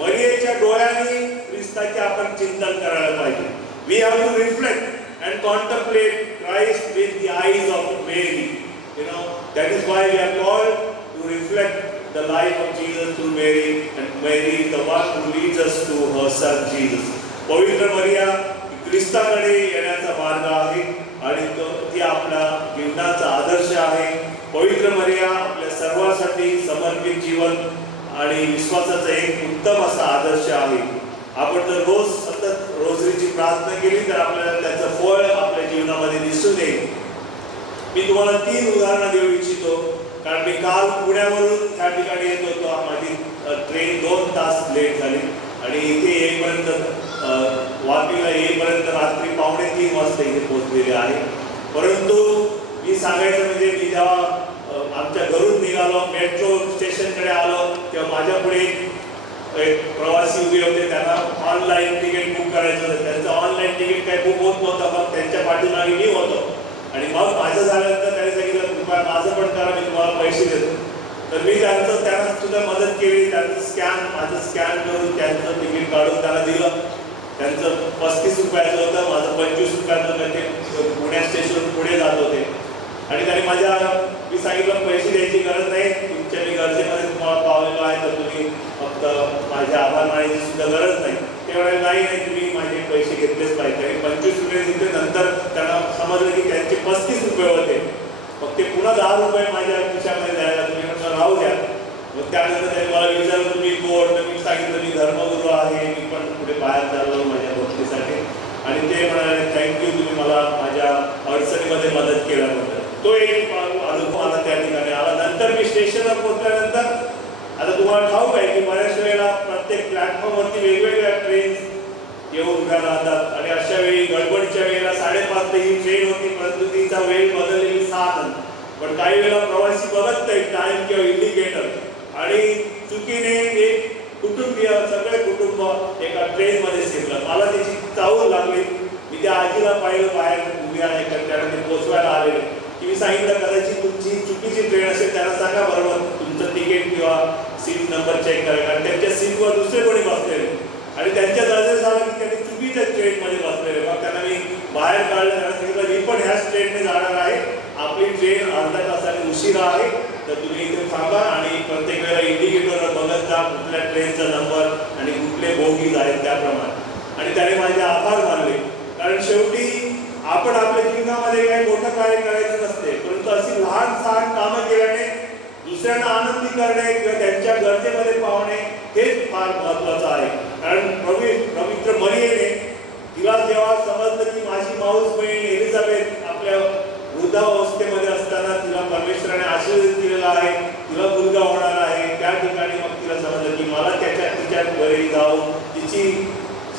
मरियेच्या डोळ्यांनी ख्रिस्ताचे आपण चिंतन करायला पाहिजे. We have to reflect and contemplate Christ with the eyes of Mary. That is why we are called to reflect the life of Jesus through Mary, and Mary is the one who leads us to her son Jesus. पवित्र मरिया ख्रिस्ताकडे येण्याचा मार्ग आहे आणि ती आपल्या जीवनाचा आदर्श आहे. पवित्र मरिया आपल्या सर्वांसाठी समर्पित जीवन आणि विश्वासाचा एक उत्तम असा आदर्श आहे. आपण जर रोज सतत रोजरीची प्रार्थना केली तर आपल्याला त्याचं फळ आपल्या जीवनामध्ये दिसून येईल. मी तुम्हाला 3 उदाहरणं देऊ इच्छितो, कारण मी काल पुण्यावरून त्या ठिकाणी येत होतो. माझी ट्रेन 2 तास लेट झाली आणि इथे येईपर्यंत वापीला येईपर्यंत रात्री 2:45 वाजता इथे पोहोचलेले आहे. परंतु मी सांगायचं म्हणजे मी जेव्हा आमच्या घरून निघालो, मेट्रो स्टेशनकडे आलो, तेव्हा माझ्या पुढे एक प्रवासी उभे होते. त्यांना ऑनलाईन तिकीट बुक करायचं होतं. त्यांचं ऑनलाईन तिकीट काही बुक होत नव्हतं, पण त्यांच्या पाठीमागे मी होतो. आणि मग माझं झाल्यानंतर त्यांनी सांगितलं, कृपया माझं पण करा, मी तुम्हाला पैसे देतो. तर मी त्यांना सुद्धा मदत केली. माझं स्कॅन करून त्यांचं तिकीट काढून त्यांना दिलं. त्यांचं 35 रुपयाचं होतं, माझं 25 रुपयाचं होतं. ते पुण्या स्टेशन पुढे जात होते आणि त्यांनी मी सांगितलं पैसे द्यायची गरज नाही, तुमच्या मी गरजेमध्ये तुम्हाला पावलेलो आहे, तर तुम्ही फक्त माझे आभार मानायची सुद्धा गरज नाही. ते म्हणाले नाही तुम्ही माझे पैसे घेतलेच पाहिजे. आणि 25 रुपये दिले. नंतर त्यांना समजलं की त्यांचे 35 रुपये होते. मग ते पुन्हा 10 रुपये माझ्या खिशामध्ये द्यायला तुम्ही म्हटलं राहू द्या. मग त्यानंतर त्यांनी मला विचारलं तुम्ही कोण? तर मी सांगितलं मी धर्मगुरू आहे, मी पण पुढे बाहेर चाललो माझ्या भक्तीसाठी. आणि ते म्हणाले थँक्यू, तुम्ही मला माझ्या अडचणीमध्ये मदत केल्याबद्दल. तो एक अनुभव मला त्या ठिकाणी आला. नंतर मी स्टेशनवर पोहोचल्यानंतर आता तुम्हाला ठाऊक आहे की बऱ्याच वेळेला प्रत्येक प्लॅटफॉर्मवरती वेगवेगळ्या ट्रेन्स येऊन उभ्या राहतात आणि अशा वेळी गडबडीच्या वेळेला 5:30 ही ट्रेन होती, परंतु तिचा वेळ बदललेली 6 पण काही वेळेला प्रवासी बघत नाही टाइम किंवा इंडिकेटर आणि चुकीने एक कुटुंबीय सगळे कुटुंब एका ट्रेनमध्ये शिरलं. मला त्याची चाहूल लागली. मी त्या आजीला पाहिलं बाहेर उभी आहे, कारण ते पोचवायला आलेले. की मी सांगितलं कदाचित तुमची चुकीची ट्रेन असेल, त्यांना सांगा बरोबर तुमचं तिकीट किंवा सीट नंबर चेक करा, कारण त्यांच्या सीटवर दुसरे कोणी बसलेले आणि त्यांच्या दर्जा झाला की त्यांनी चुकीच्या ट्रेनमध्ये बसलेले. मग त्यांना मी बाहेर काढलं, त्यांना सांगितलं मी पण ह्याच ट्रेनने जाणार आहे, आपली ट्रेन अर्ध्या तासाने उशिरा आहे, तर तुम्ही इथे थांबा आणि प्रत्येक वेळेला इंडिकेटरवर बघत जा कुठल्या ट्रेनचा नंबर आणि कुठले बोगीज आहेत त्याप्रमाणे. आणि त्याने माझे आभार मानले, कारण शेवटी आपण आपल्या जीवनामध्ये काही मोठं कार्य करायचं नसते, परंतु अशी लहान सहान कामं केल्याने दुसऱ्यांना आनंदी करणे किंवा त्यांच्या गरजेमध्ये पावणे हेच फार महत्वाचं आहे. कारण पवित्र मरियेने तिला जेव्हा समजलं की माझी माऊस बहीण एलिझाबेथ आपल्या वृद्धावस्थेमध्ये असताना तिला परमेश्वराने आशीर्वाद दिलेला आहे, तिला मुलगा होणार आहे, त्या ठिकाणी मग तिला समजलं की मला तिच्या घरी जाऊन तिची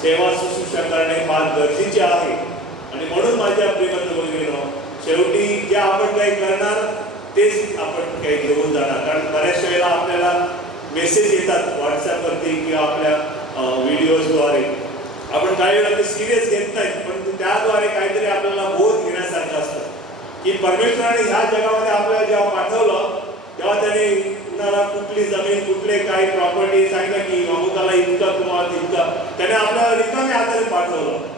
सेवा शुश्रूषा करणे फार गरजेचे आहे. आणि म्हणून माझ्या प्रियबंधू भगिनींनो, शेवटी जे आपण काही करणार तेच आपण काही घेऊन जाणार. कारण बऱ्याच वेळेला आपल्याला मेसेज येतात व्हॉट्सॲपवरती किंवा आपल्या व्हिडिओजद्वारे. आपण काही वेळेला ते सिरियस घेत नाही, परंतु त्याद्वारे काहीतरी आपल्याला बोध घेण्यासारखं असतं की परमेश्वराने ह्या जगामध्ये आपल्याला जेव्हा पाठवलं तेव्हा त्याने कुणाला कुठली जमीन कुठले काही प्रॉपर्टी सांगितलं की अमुकाला इतकं तुम्हाला तितकं, त्याने आपल्याला रिकाम्या हाताने पाठवलं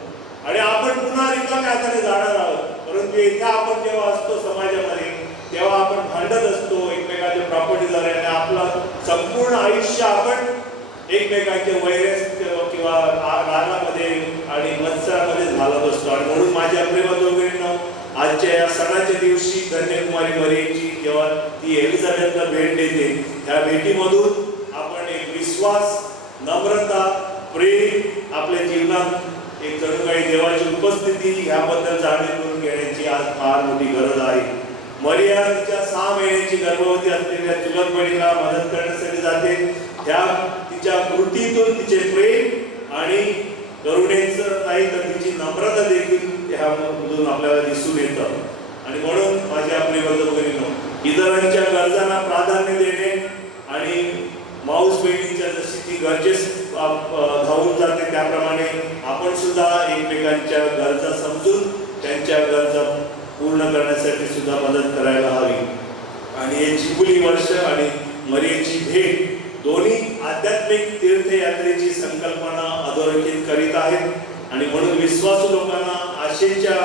आणि आपण पुन्हा रिकाम्या हाताने जाणार आहोत. परंतु इथे आपण जेव्हा असतो समाजामध्ये तेव्हा आपण भांडत असतो एकमेकांच्या प्रॉपर्टी झाले आणि आपलं संपूर्ण आयुष्य आपण एकमेकांचे वैरस किंवा रागामध्ये आणि मत्सरामध्ये घालत असतो. आणि म्हणून माझ्या प्रेमभगिनींनो, आज आजच्या या सणाच्या दिवशी कन्याकुमारी मरियमची जेव्हा ती एलिझाबेथला भेट देते, त्या भेटीमधून आपण एक विश्वास, नम्रता, प्रेम आपल्या जीवनात एक जणू काही देवाची उपस्थिती ह्याबद्दल जाणीव करून घेण्याची आज फार मोठी गरज आहे. मरिया तिच्या 6 महिन्याची गर्भवती असलेल्या चुलत बहिणीला मदत करण्यासाठी जाते. त्या तिच्या कृतीतून तिचे प्रेम आणि करुणेचं नाही तर तिची नम्रता देखील ह्यामधून आपल्याला दिसून येतं. आणि म्हणून माझ्या प्रिय बंधू-भगिनींनो, इतरांच्या गरजांना प्राधान्य देणे आणि माऊस बहिणीच्या जशी ती गरजेस धावून जाते त्याप्रमाणे आपण सुद्धा एकमेकांच्या गरजा समजून त्यांच्या गरजा पूर्ण करण्यासाठी सुद्धा मदत करायला हवी. आणि हे चिपुली वर्ष आणि मरियेची भेट दोन्ही आध्यात्मिक तीर्थयात्रेची संकल्पना अधोरेखित करीत आहेत. आणि म्हणून विश्वासू लोकांना आशेच्या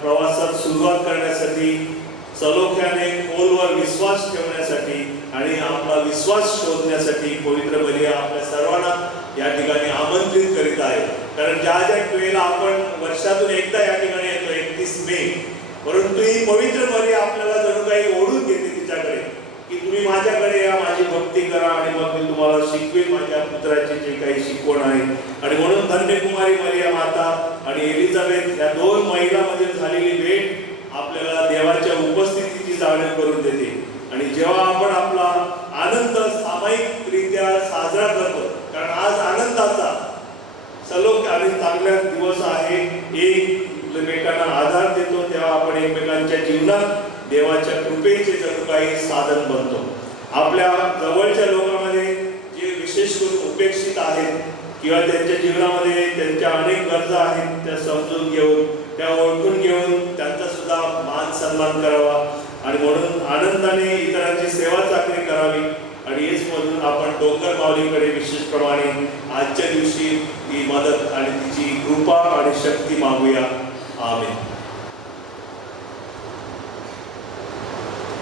प्रवासात सुरुवात करण्यासाठी, सलोख्याने खोलवर विश्वास ठेवण्यासाठी आणि आपला विश्वास शोधण्यासाठी पवित्र मरिया आपल्या सर्वांना या ठिकाणी आमंत्रित करीत आहे. कारण ज्या वेळेला आपण वर्षातून एकदा या ठिकाणी येतो 31 मे, परंतु ही पवित्र मरिया आपल्याला जणू काही ओढून घेते तिच्याकडे की तुम्ही माझ्याकडे या, माझी भक्ती करा आणि मग मी तुम्हाला शिकवेन माझ्या पुत्राची जे काही शिकवण आहे. आणि म्हणून कन्याकुमारी मरिया माता आणि एलिझाबेथ या 2 महिलांमध्ये झालेली भेट आपल्याला देवाच्या उपस्थितीची जाणीव करून देते. आणि जेव्हा आपण आपला आनंद सामायिकरित्या साजरा करतो, कारण आज आनंदाचा सलोख आणि चांगला दिवस आहे, एकमेकांना आधार देतो, तेव्हा आपण एकमेकांच्या जीवनात देवाच्या कृपेचे जणू काही साधन बनतो. आपल्या जवळच्या लोकांमध्ये जे विशेष करून उपेक्षित आहेत किंवा त्यांच्या जीवनामध्ये त्यांच्या अनेक गरजा आहेत, त्या समजून घेऊन, त्या ओळखून घेऊन त्यांचा सुद्धा मान सन्मान करावा. आणि म्हणून आनंदाने इतरांची सेवा चाकरी करावी. आणि हेच म्हणून आपण डोंगर माऊलीकडे विशेषप्रमाणे आजच्या दिवशी ती मदत आणि तिची कृपा आणि शक्ती मागूया. आमेन.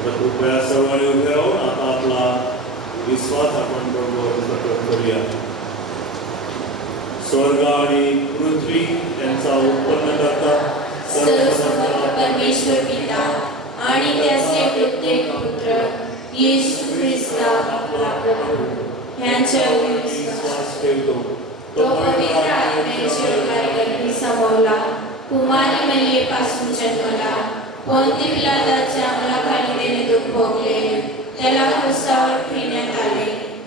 कृपया सर्वांनी उभे राहून आता आपला विश्वास आपण प्रकट करूया. स्वर्ग आणि पृथ्वी त्यांचा उत्पन्न करतात सर्वसमर्थ परमेश्वर पिता आणि त्याचे प्रत्येक पुत्र येशू ख्रिस्त आपला प्रभू ह्यांच्यावर विश्वास ठेवतो. तो पवित्र आत्म्याच्या गर्भी समवला, कुमारी मरियेपासून जन्मला, पोंती पिलाताच्या अंमलाखाली त्याने दुःख भोगले, त्याला क्रूसावर ठेवण्यात आले,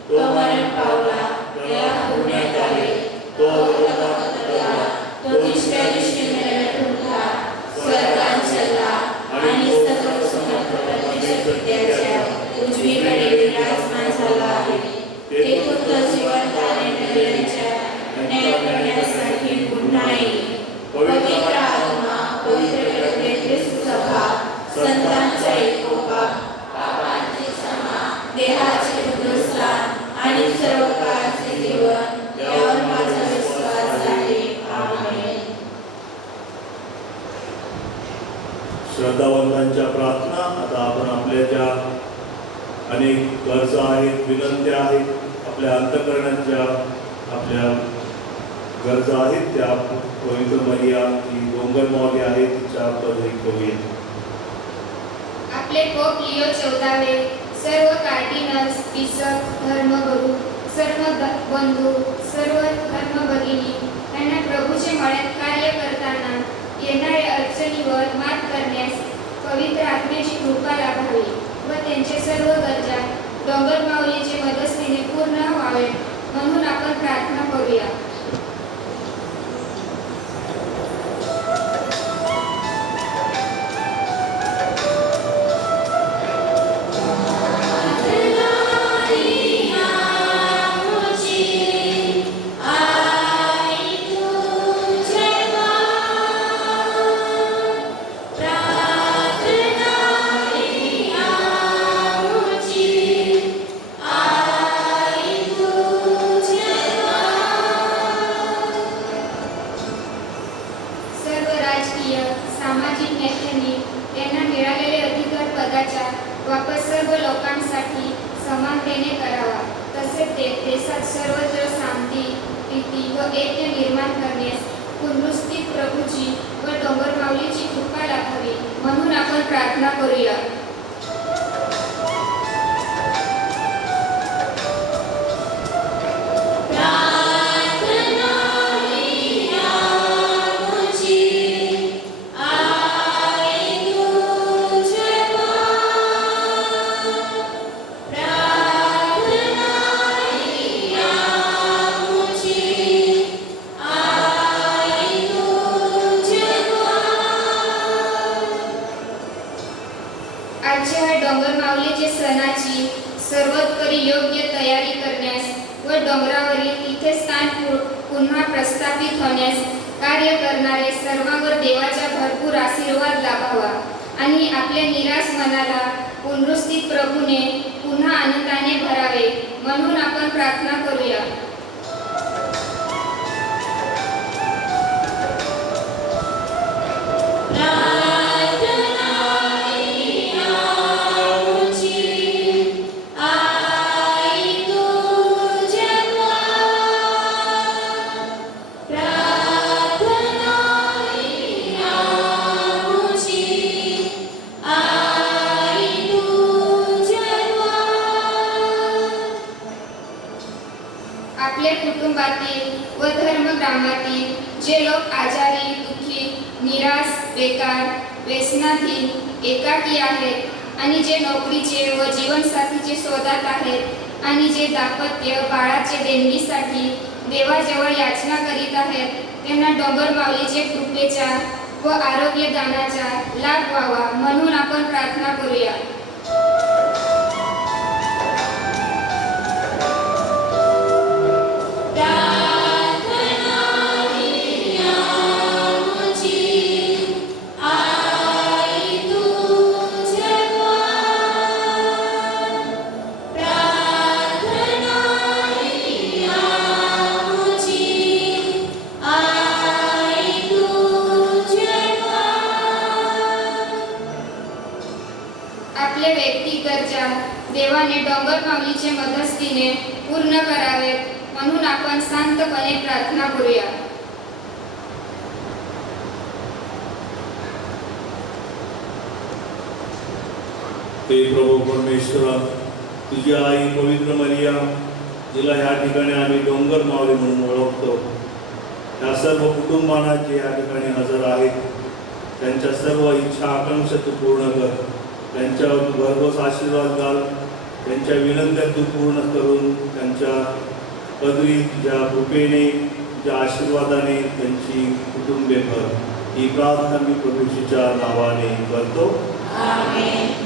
तो मरण पावला, त्याला पुरण्यात आले, तो उठला, तो 3ऱ्या दिवशी मेल्यातून उठला, स्वर्गात चढला आणि सर्वसमर्थ परमेश्वर पित्याच्या उजवीकडे विराजमान झाला आहे. तेथून तो जिवंत आणि मरणाऱ्यांच्या न्याय करण्यासाठी पुन्हा येईल. पवित्र आत्मा, पवित्र ख्रिस्त सभा, संतांचा एकोपा, पापांची क्षमा, देहाचे पुनरुत्थान आणि सर्व काळाचे जीवन, यावर माझा विश्वास आहे. आमेन. श्रद्धावंतांच्या प्रार्थना. आता आपण आपल्या ज्या अनेक गरजा आहेत, विनंत्या आहेत, आपल्या अंतःकरणाच्या आपल्या गरजा आहेत, त्या पवित्र मरिया ही डोंगर माऊली आहे तिच्याबद्दल करूया. आपले पोप लिओ 14वे, सर्व कार्डिनल्स, बिशप, धर्मगुरू, सर्व बंधू, सर्व धर्मभगिनी यांना प्रभूचे मळ्यात कार्य करताना येणाऱ्या अडचणीवर मात करण्यास पवित्र आत्म्याची कृपा लाभावी व त्यांचे सर्व गरजा डोंगर माऊलीचे मदतीने पूर्ण व्हावे म्हणून आपण प्रार्थना करूया. सामाजिक नेत्यांनी त्यांना मिळालेले अधिकार पदाचा वापर सर्व लोकांसाठी समानतेने करावा. तसेच देशात सर्वत्र शांती, प्रीती व ऐक्य निर्माण करण्यास पुनरुस्थित प्रभूची व डोंगर माऊलीची कृपा लाभावी. प्रार्थना करूया. आजच्या ह्या डोंगर माऊलीचे सणाची सर्वोत्तरी योग्य तयारी करण्यास व डोंगरावरील तीर्थस्थान पुन्हा प्रस्थापित होण्यास कार्य करणारे सर्वांवर देवाचा भरपूर आशीर्वाद लाभावा आणि आपल्या निराश मनाला पुनरुस्थित प्रभूने पुन्हा आनंदाने भरावे म्हणून आपण प्रार्थना करूया. आपल्या कुटुंबातील व धर्मग्रामातील जे लोक आजारी, दुःखी, निराश, बेकार, व्यसनाधीन, एकाकी आहेत आणि जे नोकरीचे व जीवनसाथीचे शोधात आहेत आणि जे दाम्पत्य बाळाचे देणगीसाठी देवाजवळ याचना करीत आहेत त्यांना डोंगर माऊलीचे कृपेचा व आरोग्यदानाचा लाभ व्हावा म्हणून आपण प्रार्थना करूया. आपल्या व्यक्ती गरजा देवाने डोंगर माऊलीच्या मदतीने पूर्ण करावेत म्हणून आपण शांतपणे प्रार्थना करूया. हे प्रभू परमेश्वरा, तुझी आई पवित्र मरिया जिला ह्या ठिकाणी आम्ही डोंगर माऊली म्हणून ओळखतो, त्या सर्व कुटुंबांना जे या ठिकाणी हजर आहेत त्यांच्या सर्व इच्छा आकांक्षा तू पूर्ण कर. त्यांच्यावर भरघोस आशीर्वाद घाल. त्यांच्या विनंत्या तू पूर्ण करून त्यांच्या पदवी ज्या कृपेने ज्या आशीर्वादाने त्यांची कुटुंबे कर. ही प्रार्थना मी प्रभूच्या नावाने करतो. आमेन.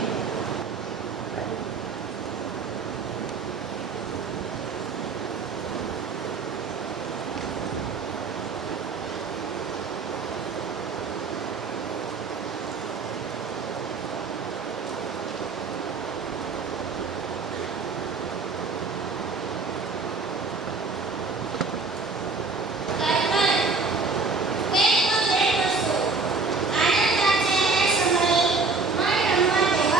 आनंदाचे समयी मन रमवा देवा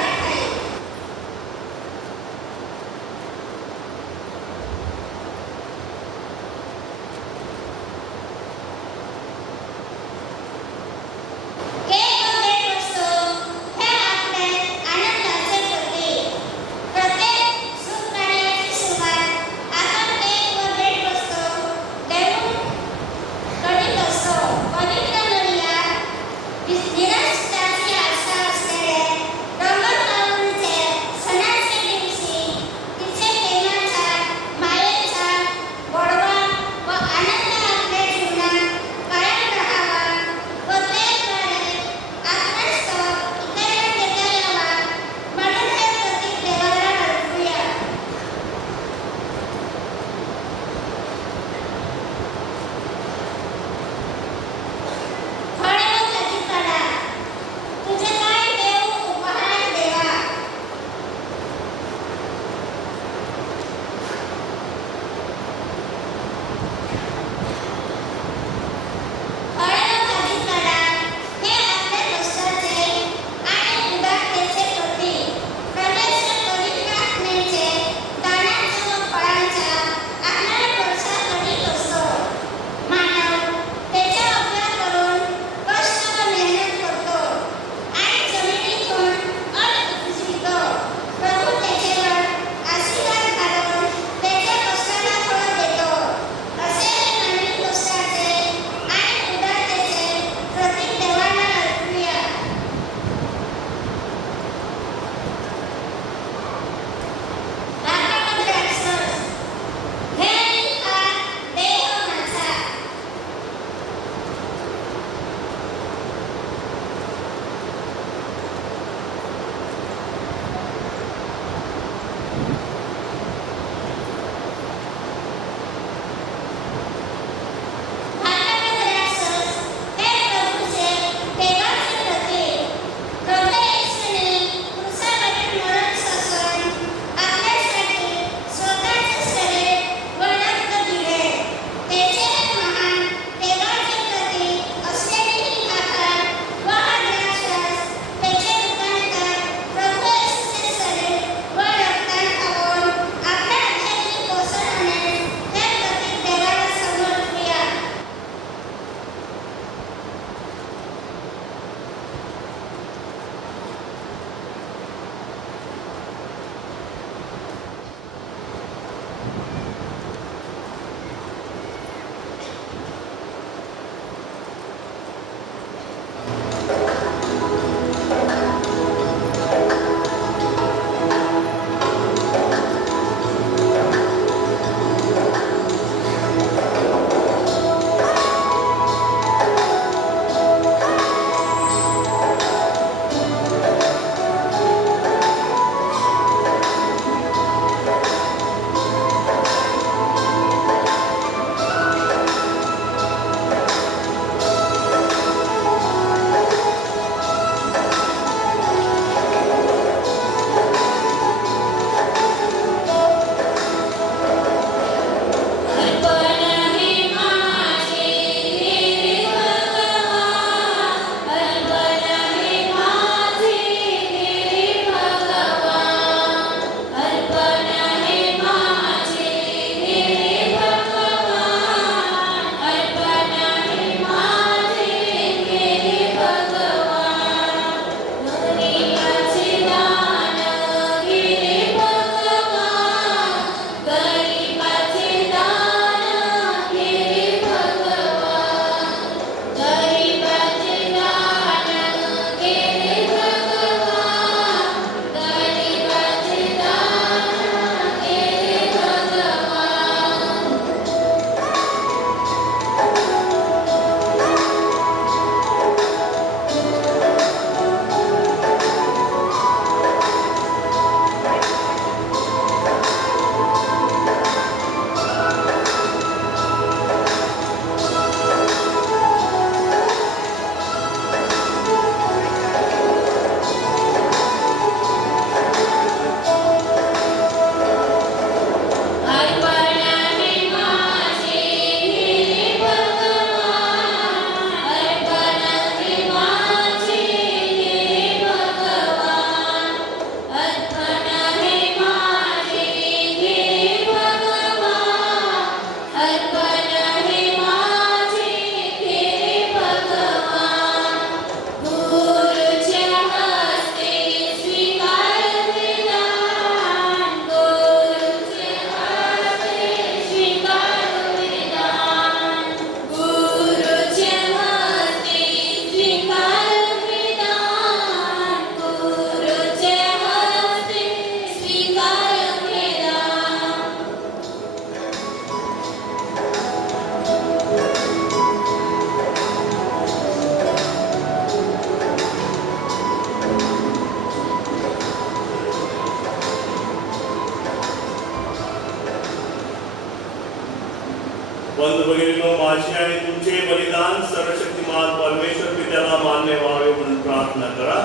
माझे आणि तुमचे बलिदान सर्वशक्तिमान परमेश्वर पित्याला मान्य व्हावे म्हणून प्रार्थना करा.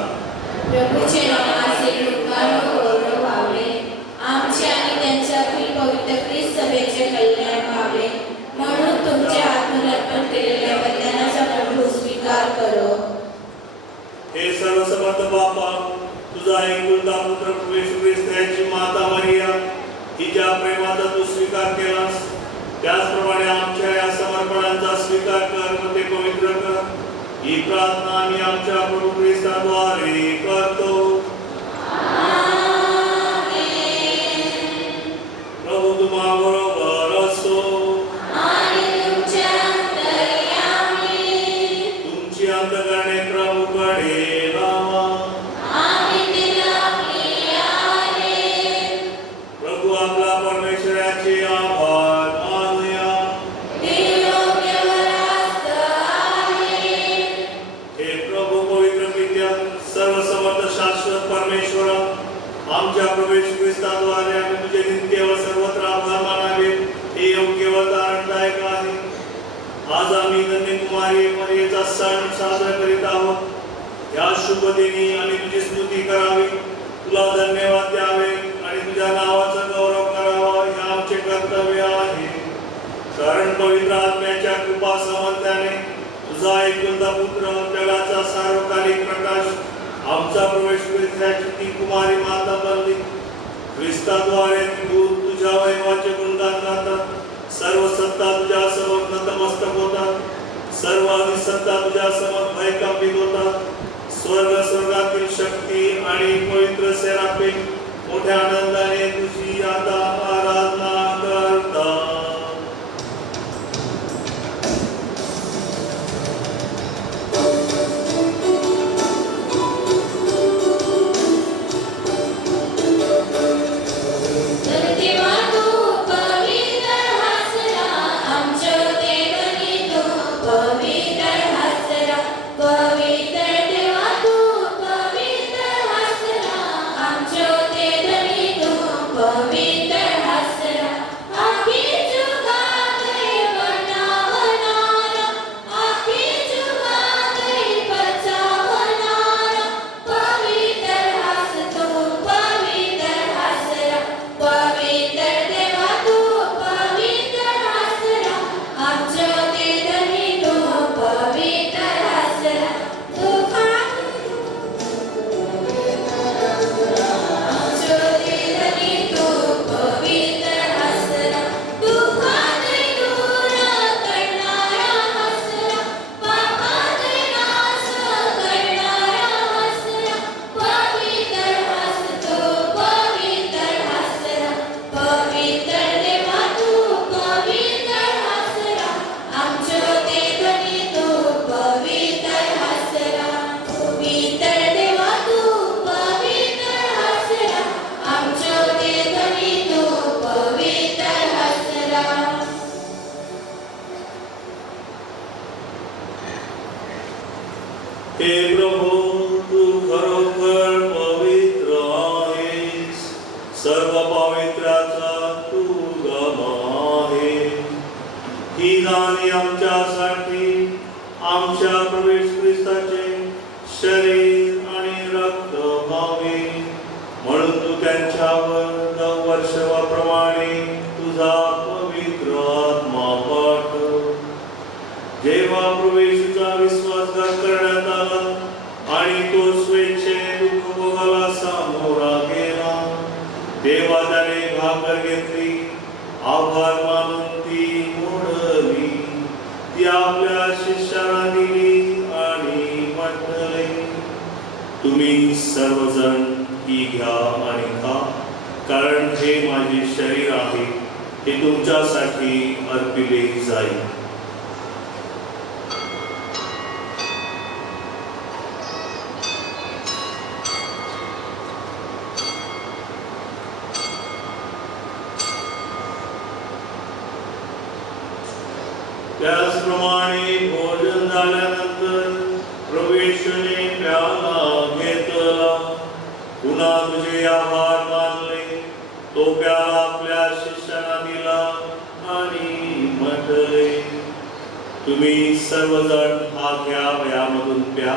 प्रभूचे नामाचे लोकांवर गौरव व्हावे, आमचे आणि त्यांच्यातील पवित्र ख्रिस्त सभेचे कल्याण व्हावे, म्हणून तुमच्या हातून अर्पण केलेल्या बलिदानाचा प्रभू स्वीकार करो. हे सर्वसमर्थ बापा, तुझा एकुलता पुत्र प्रभू येशू ख्रिस्त याची माता मरिया हिच्या प्रेमाचा तू स्वीकार केलास, त्याचप्रमाणे आमच्या या समर्पणांचा स्वीकार कर व ते पवित्र कर. ही प्रार्थना आम्ही आमच्या प्रभू ख्रिस्ताद्वारे करतो. प्रभू तुम्हा बरोबर असो. तुमची अंतःकरणे प्रभूकडे लावा. प्रभू आपला परमेश्वराचे आभार मानूया. हे प्रभू पवित्र पित्या, सर्वसमर्थ शाश्वत परमेश्वरा, आमच्या प्रभू येशू ख्रिस्ताद्वारे आम्ही तुझे नित्य व सर्वत्र आभार मानावे हे योग्य व आनंददायक आहे. आज आम्ही कन्याकुमारी मरियेचा सण साजरा करीत आहोत. या शुभ दिनी आम्ही तुझी स्तुती करावी, तुला धन्यवाद द्यावे आणि तुझ्या नावाचा गौरव करावा हे आमचे कर्तव्य आहे. कारण पवित्र आत्म्याच्या कृपा सामर्थ्याने तुझा एकुलता पुत्र जगाचा सार्वकालिक प्रकाश आमचा प्रवेश ख्रिस्ताची ती कुमारी माता बनली. ख्रिस्ताद्वारे तू तुझ्या वैभवाचे गुणगान गातात. सर्व सत्ता तुझ्या समोर नतमस्तक होतात. सर्व अधिसत्ता तुझ्या समोर भयकंपित होतात. स्वर्गातील शक्ती आणि पवित्र सेराफिम मोठ्या आनंदाने तुझी आता आराधना करतात. हे प्रभू, तू खरोखर पवित्र आहेस. सर्व पवित्राचा तू उगम आहे. ही दाने आमच्यासाठी आमच्या प्रवेश ख्रिस्ताचे शरीर आणि रक्त व्हावे, म्हणून तू त्यांच्यावर 9 वर्षाप्रमाणे तुझा पवित्र आत्मा पाठव. जेव्हा प्रवेशचा विश्वासघात करण्यात आला आणि तो स्वेच्छेने दुःख भोगाला सामोरा गेला, तेव्हा त्याने भाकर घेतली, आभार मानून ती मोडली, ती आपल्या शिष्याला दिली आणि म्हटले, तुम्ही सर्वजण ही घ्या आणि खा, कारण हे माझे शरीर आहे, हे तुमच्यासाठी अर्पिले जाईल. त्याचप्रमाणे भोजन झाल्यानंतर प्रभू येशूने प्याला घेतला, पुन्हा तुझे आभार मानले, तो प्याला आपल्या शिष्यांना दिला आणि म्हटले, तुम्ही सर्वजण हा घ्या व यामधून प्या,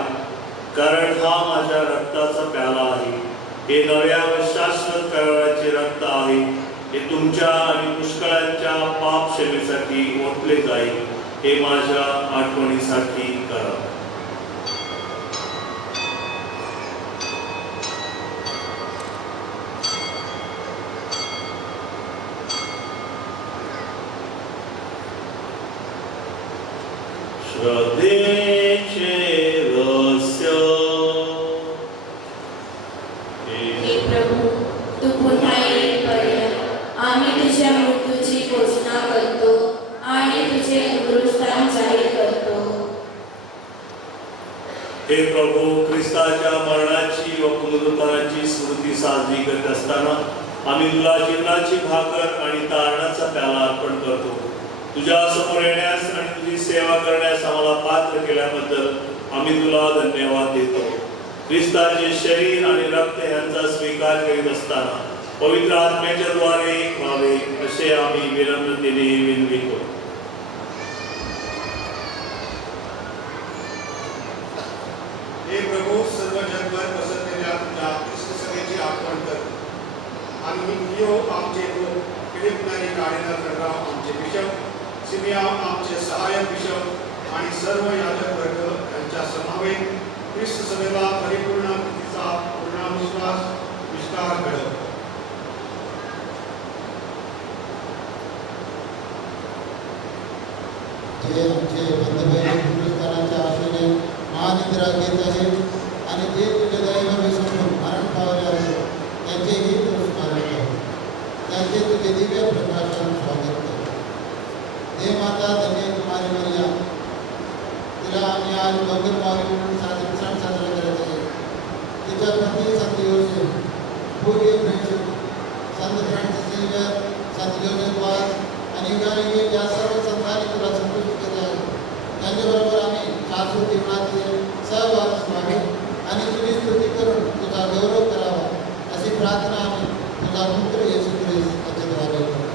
कारण हा माझ्या रक्ताचा प्याला आहे. हे नव्या व शाश्वत कराराचे रक्त आहे. हे तुमच्या आणि पुष्कळांच्या पाप क्षमेसाठी ओतले जाईल. हे माझ्या आठवणीसाठी करा. श्रद्धेचे रहस्य. हे प्रभू, तू पुन्हा येईपर्यंत आम्ही तुझ्या मृत्यूची घोषणा करतो आणि तुझे पुनरुत्थान जाहीर करतो. हे प्रभू, ख्रिस्ताच्या मरणाची व पुनरुत्थानाची स्मृती साजरी करत असताना आम्ही तुला जीवनाची भाकर आणि तारणाचा प्याला अर्पण करतो. तुझ्या समोर येण्यास आणि तुझी सेवा करण्यास आम्हाला पात्र केल्याबद्दल आम्ही तुला धन्यवाद देतो. ख्रिस्ताचे शरीर आणि रक्त यांचा स्वीकार करीत असताना पवित्र आत्म्याच्या द्वारे व्हावे असे आम्ही विनम्रतेने विनवितो. हे प्रभू, सर्व जगभर पसरलेल्या तुझ्या ख्रिस्त सभेची आठवण कर. आम्ही लिओ आमचे गुरु, फिलिप नारी कार्डिनल आमचे बिशप, सिमिया आमचे सहाय्यक बिशप आणि सर्व याजक वर्ग यांच्या समवेत ख्रिस्त सभेला परिपूर्ण कृतीचा पूर्ण विश्वास विस्तार घडव. जे आमचे बंधुभाई हिंदुस्थानाच्या आशेने महानिद्रा घेत आहेत आणि जे तुझ्या दैवाने समोर मरण पावले आहेत त्यांचेही तू स्मरण कर. त्यांचे तुझे दिव्य प्रकाशन स्वागत कर. हे माता धन्य कुमारी मरिया, तिला आम्ही आज मंगल मावली म्हणून सण साजरा करत आहे. तिच्या पती संत योसेफ, पूर्वीय प्रेषक संत फ्रान्सिस झेवियर, संत जोसेफ वाज आणि युगानुयुगी ज्या सर्व संतांनी तुला संतुष्ट केले आहे त्यांच्याबरोबर आम्ही शाश्वत जीवनातील सहवास व्हावे आणि तुझी स्तुती करून तुझा गौरव करावा अशी प्रार्थना आम्ही तुझा पुत्र येशू ख्रिस्त याच्याद्वारे करतो.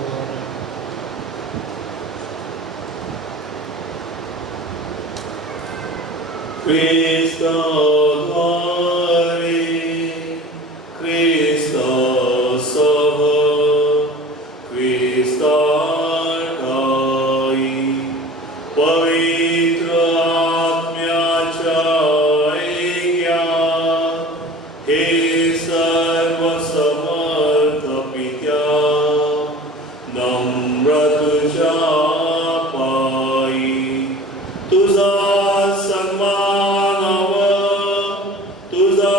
पवित्र आत्म्याच्या ऐक्यात हे सर्व समर्थ पित्या नम्र तुझ्या पायी तुझा सन्मान व तुझा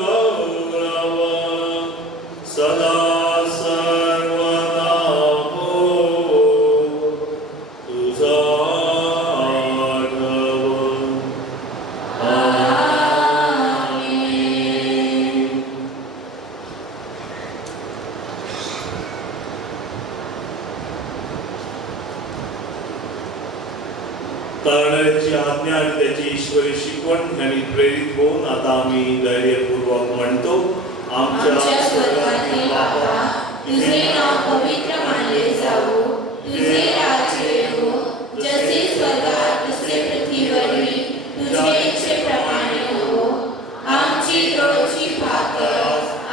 गौरव सदा सर्वदा हो. तुझा आढावा. करण्याची आज्ञा आणि त्याची ईश्वरी शिकवण यांनी प्रेरित होऊन आता आम्ही धैर्यपूर्वक म्हणतो. आमच्या स्वर्गातील बाबा, तुझे नाव पवित्र मानले जावो, तुझे राज्य येवो, जसे स्वर्गात तसे पृथ्वीवरही तुझे इच्छेप्रमाणे हो. आमची रोजची भाकर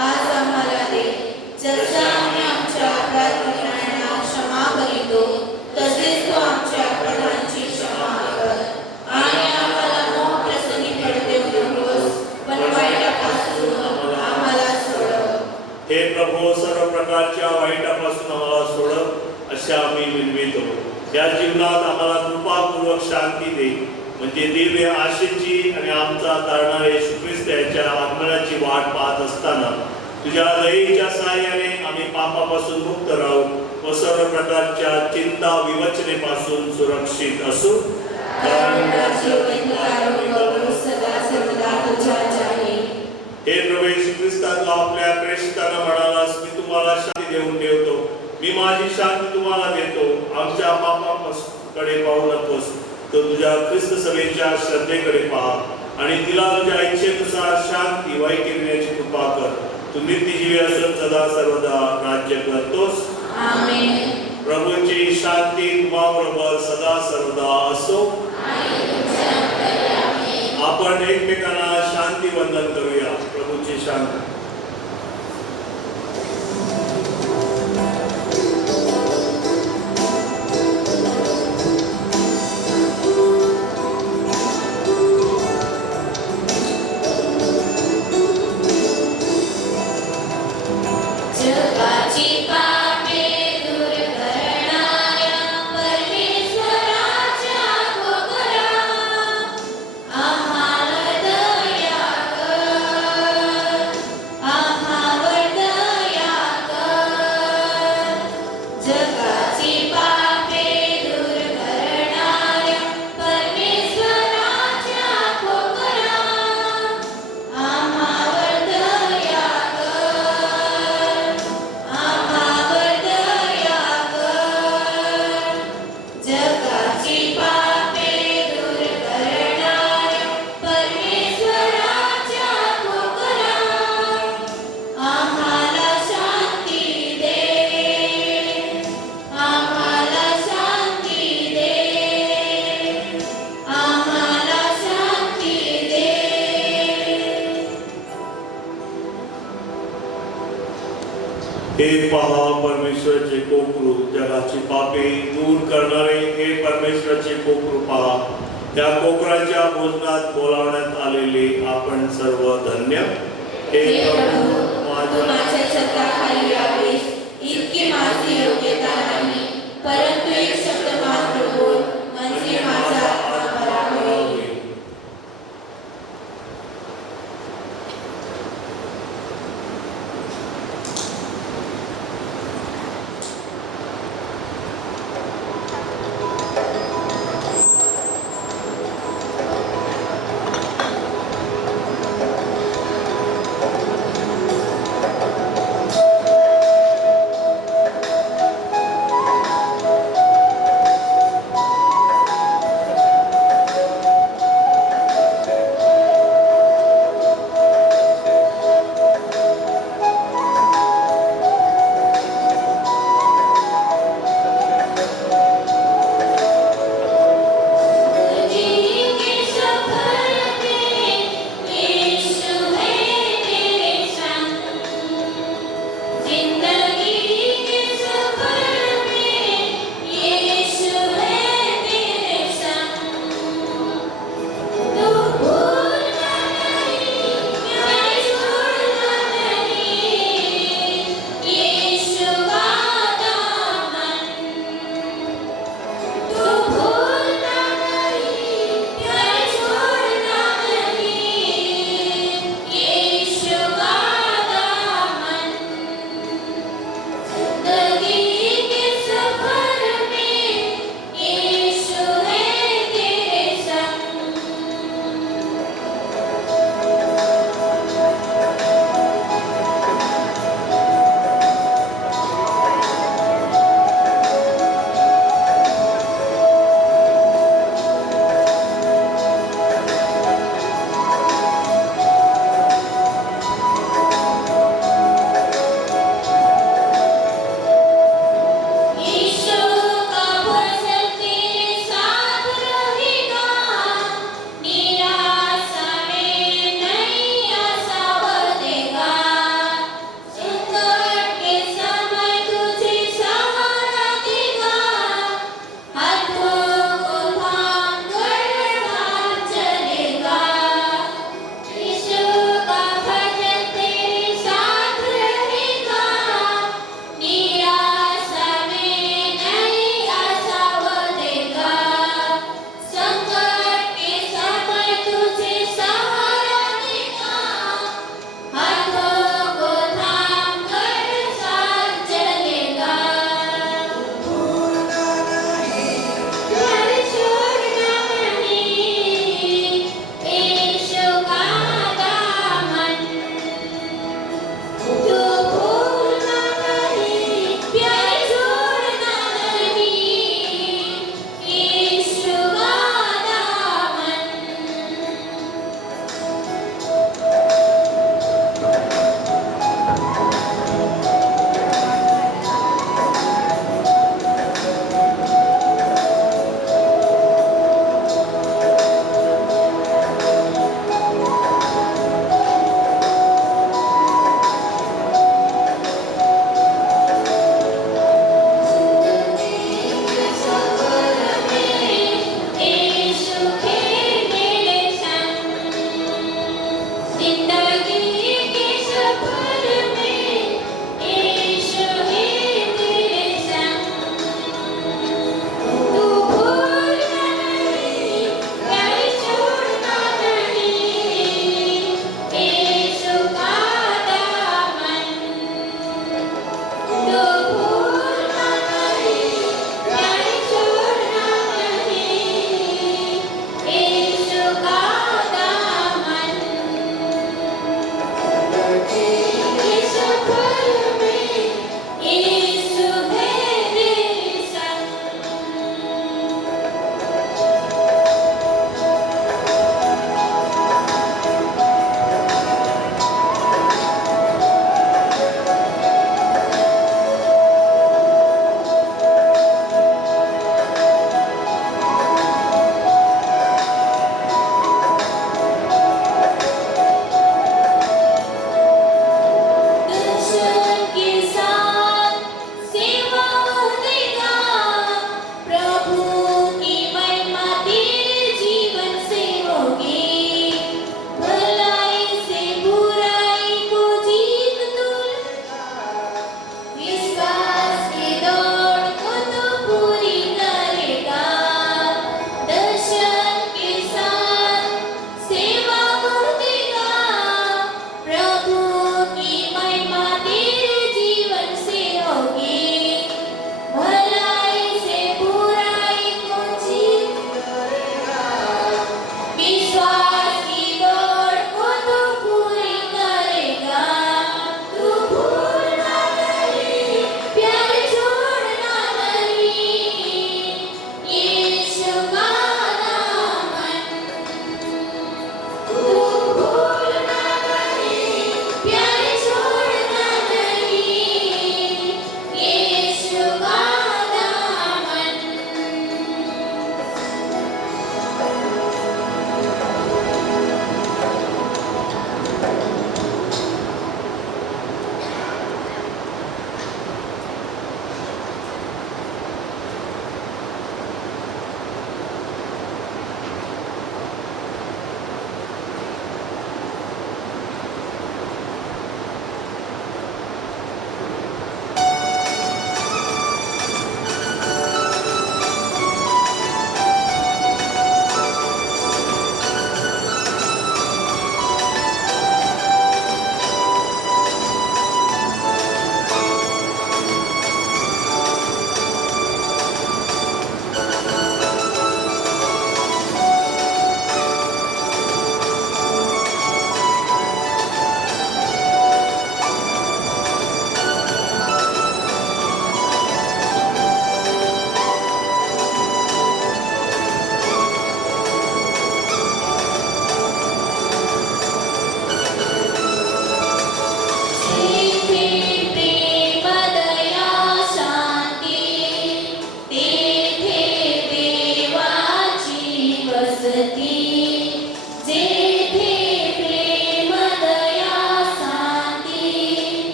आज आम्हाला दे, जसं आम्ही आमच्या अपराध करणाऱ्यांना क्षमा करीतो, तसेच तू आमच्या अपराधांची क्षमा कर. आणि आम्हाला मोह प्रसंगी पडू नकोस, पण वाईटापासून आम्हाला सोडव. हे प्रभू, सर्व प्रकारच्या वाईटापासून आम्हाला सोडव असे आम्ही विनवितो. या जीवनात आम्हाला कृपापूर्वक शांती दे, म्हणजे दिव्य आशेची आणि आमचा तारणारा येशू ख्रिस्त याच्या आगमनाची वाट पाहत असताना तुझ्या दयेच्या सहाय्याने आम्ही पापापासून मुक्त राहू व सर्व प्रकारच्या चिंता विवचनेपासून सुरक्षित असू. कारण राज्य व अधिकार व गौरव सदा सर्वदा तुझ्याच आहे. हे प्रभू येशू ख्रिस्ता, तू आपल्या प्रेषितांना म्हणालास, मी तुम्हाला शांती देऊन ठेवतो, मी माझी शांती तुम्हाला देतो. आमच्या पापाकडे पाहू नकोस, तर तुझ्या ख्रिस्त सभेच्या श्रद्धेकडे पहा आणि तिला तुझ्या इच्छेनुसार शांती वाई करण्याची कृपा कर. तू नित्यजीवी असून सदा सर्वदा राज्य करतोस. आमेन. प्रभूची शांती तुम्हाबरोबर सदा सर्वदा असो. आपण एकमेकांना शांती वंदन करूया. प्रभूची शांती. जगाची पापे दूर करणाऱ्या परमेश्वराच्या कोकरा आम्हावर दया कर, आम्हावर दया कर. जगाची पापे दूर करणाऱ्या परमेश्वराच्या कोकरा आम्हावर दया कर, आम्हावर दया कर. जगाची पापे दूर करणाऱ्या परमेश्वराच्या कोकरा आम्हाला शांती दे, आम्हाला शांती दे, आम्हाला शांती दे. हे पहा परमेश्वराचे कोकरू, जगाची पापे दूर करणारे हे परमेश्वराचे कोकरू पहा. त्या कोकराच्या भोजनात बोलावण्यात आलेले आपण सर्व धन्य. हे हे प्रभू प्रभू, तू माझ्या माझ्या छत्राखाली यावेस इतकी माझी योग्यता नाही, परंतु एक शब्द मात्र बोल म्हणजे माझा आत्मा बरा होईल.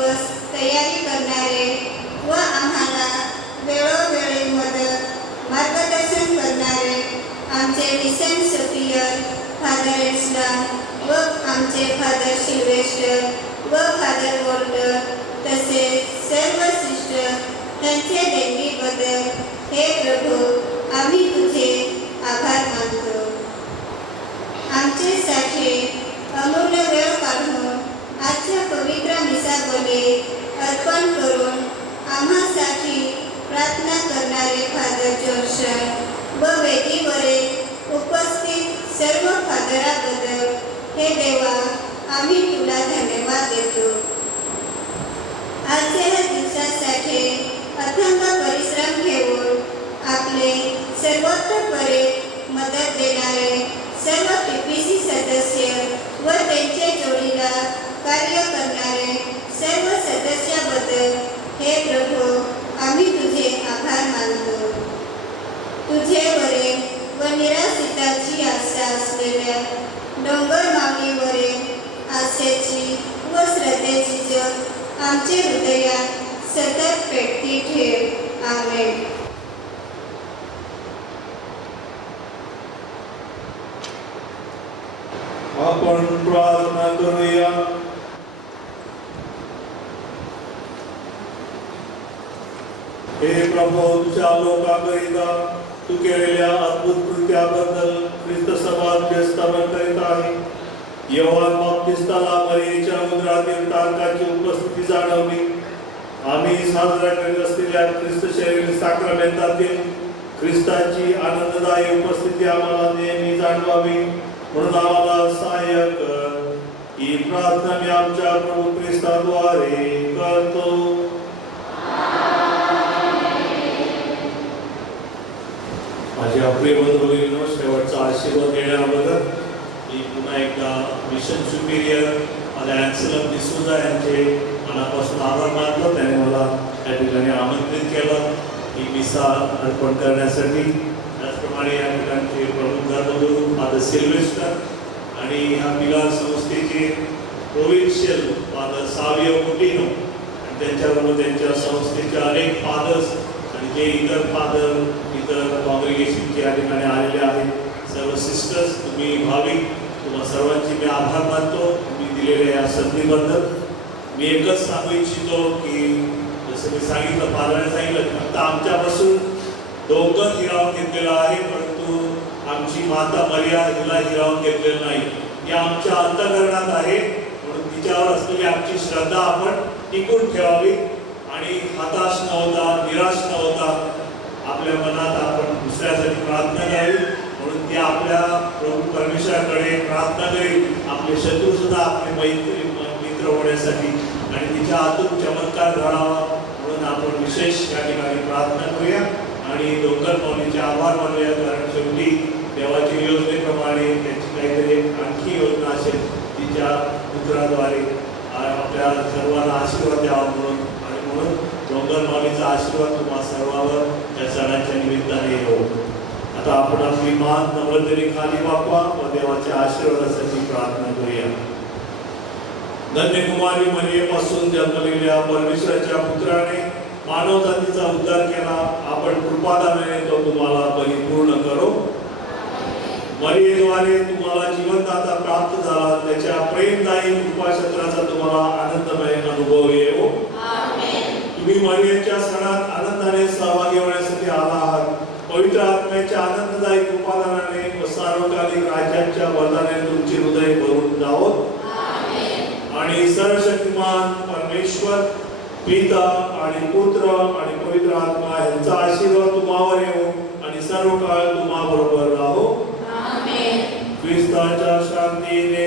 दिवस तयारी करणारे व आम्हाला वेळोवेळी मार्गदर्शन करणारे आमचे मिशन सुपिरियर फादर इस्लाम व आमचे फादर सिल्वेस्टर व फादर वॉल्टर तसेच सर्व सिस्टर त्यांचे देणगीबद्दल हे प्रभू आम्ही तुझे आभार मानतो. आमच्यासाठी अमूल्य वेळ काढून आजच्या पवित्र मिसा बली अर्पण करून आम्हासाठी प्रार्थना करणारे फादर जॉर्शन व वेदीवरील उपस्थित सर्व फादराबद्दल हे देवा आम्ही तुला धन्यवाद देतो. आजच्या या दिवसासाठी अथंग परिश्रम घेऊन आपले सर्वोत्तमपणे मदत देणारे सर्व PPC सदस्य व त्यांच्या जोडीला कार्य करणारे सर्व सदस्याबद्दल हे प्रभू आम्ही तुझे आभार मानतो. तुझेवरील व निराशिताची आशा असलेल्या डोंगर माऊलीवरील आशेची व श्रद्धेची ज्योत आमचे हृदयात सतत पेटती ठेव. आमेन. आपण प्रार्थना करूया. हे प्रभू, तुझ्या लोकांकरिता तू केलेल्या अद्भुत कृत्याबद्दल ख्रिस्त समाज व्यस्तवन करीत आहे. योहान बाप्तिस्ताला मरियेच्या उदरातील तारकाची उपस्थिती जाणवली. आम्ही साजरा करीत असलेल्या ख्रिस्त शरीर साक्रमेंटातील ख्रिस्ताची आनंददायी उपस्थिती आम्हाला नेहमी जाणवावी म्हणून आम्हाला सहाय्य कर. ही प्रार्थना मी आमच्या प्रभू ख्रिस्ताद्वारे करतो. माझ्या प्रिय बंधूंनो, शेवटचा आशीर्वाद देण्याबद्दल मी पुन्हा एकदा मिशन सुपिरियर आणि ॲन्सलम डिसूजा यांचे मनापासून आभार मानतो. त्याने मला त्या ठिकाणी आमंत्रित केलं ही मिसा अर्पण करण्यासाठी. त्याचप्रमाणे या ठिकाणचे प्रमुख धर्मगुरू फादर सिल्वेस्टर आणि ह्या मिलाद संस्थेचे प्रोविन्शियल फादर सावियो कुटिनो आणि त्यांच्याबरोबर त्यांच्या संस्थेचे अनेक फादर्स आणि जे इतर फादर इतर कॉंग्रिगेशनचे या ठिकाणी आलेले आहेत, सर्व सिस्टर्स, तुम्ही भाविक, तुम्हा सर्वांची मी आभार मानतो तुम्ही दिलेल्या या संधीबद्दल. मी एकच सांगू इच्छितो की जसं मी सांगितलं, फादराने सांगितलं, फक्त आमच्यापासून डोंगर हिरावून घेतलेला आहे, परंतु आमची माता मरिया हिला हिरावून घेतलेलं नाही. हे आमच्या अंतःकरणात आहे, म्हणून तिच्यावर असलेली आमची श्रद्धा आपण टिकून ठेवावी आणि हताश न होता, निराश न होता आपल्या मनात आपण दुसऱ्यासाठी प्रार्थना करावी. म्हणून ती आपल्या प्रभू परमेश्वराकडे प्रार्थना करेल, आपले शत्रू सुद्धा आपले मित्र होण्यासाठी आणि तिच्या हातून चमत्कार घडावा म्हणून आपण विशेष या ठिकाणी प्रार्थना करूया आणि डोंगर माऊलीचे आभार मानूया. कारण शेवटी देवाच्या योजनेप्रमाणे त्याची काहीतरी आणखी योजना असेल तिच्या पुत्राद्वारे आपल्या सर्वांना आशीर्वाद द्यावा म्हणून आणि म्हणून डोंगर माऊलीचा आशीर्वाद तुम्हा सर्वांवर या सणाच्या निमित्ताने येऊ. आता आपण आपली मान नम्रतेने खाली वाकवा व देवाच्या आशीर्वादासाठी प्रार्थना करूया. धन्यकुमारी मरियेपासून जन्मलेल्या परमेश्वराच्या पुत्राने मानव जातीचा उद्धार केला. आपण कृपादानाने तो तुम्हाला परिपूर्ण करो. मरियेद्वारे तुम्हाला जीवनदाता प्राप्त झाला, त्याच्या प्रेमदायी कृपाक्षेत्राचा तुम्हाला आनंदमय अनुभव येवो. तुम्ही मरियेच्या सणात आनंदाने सहभागी होण्यासाठी आला आहात. पवित्र आत्म्याच्या आनंददायी कृपादानाने व सार्वकालिक राज्याच्या वरदानाने तुमचे हृदय भरून जावो आणि सर्वशक्तिमान परमेश्वर पिता आणि पुत्र आणि पवित्र आत्मा यांचा आशीर्वाद तुम्हावर येवो आणि सर्व काळ तुम्हा बरोबर राहो. ख्रिस्ताच्या शांतीने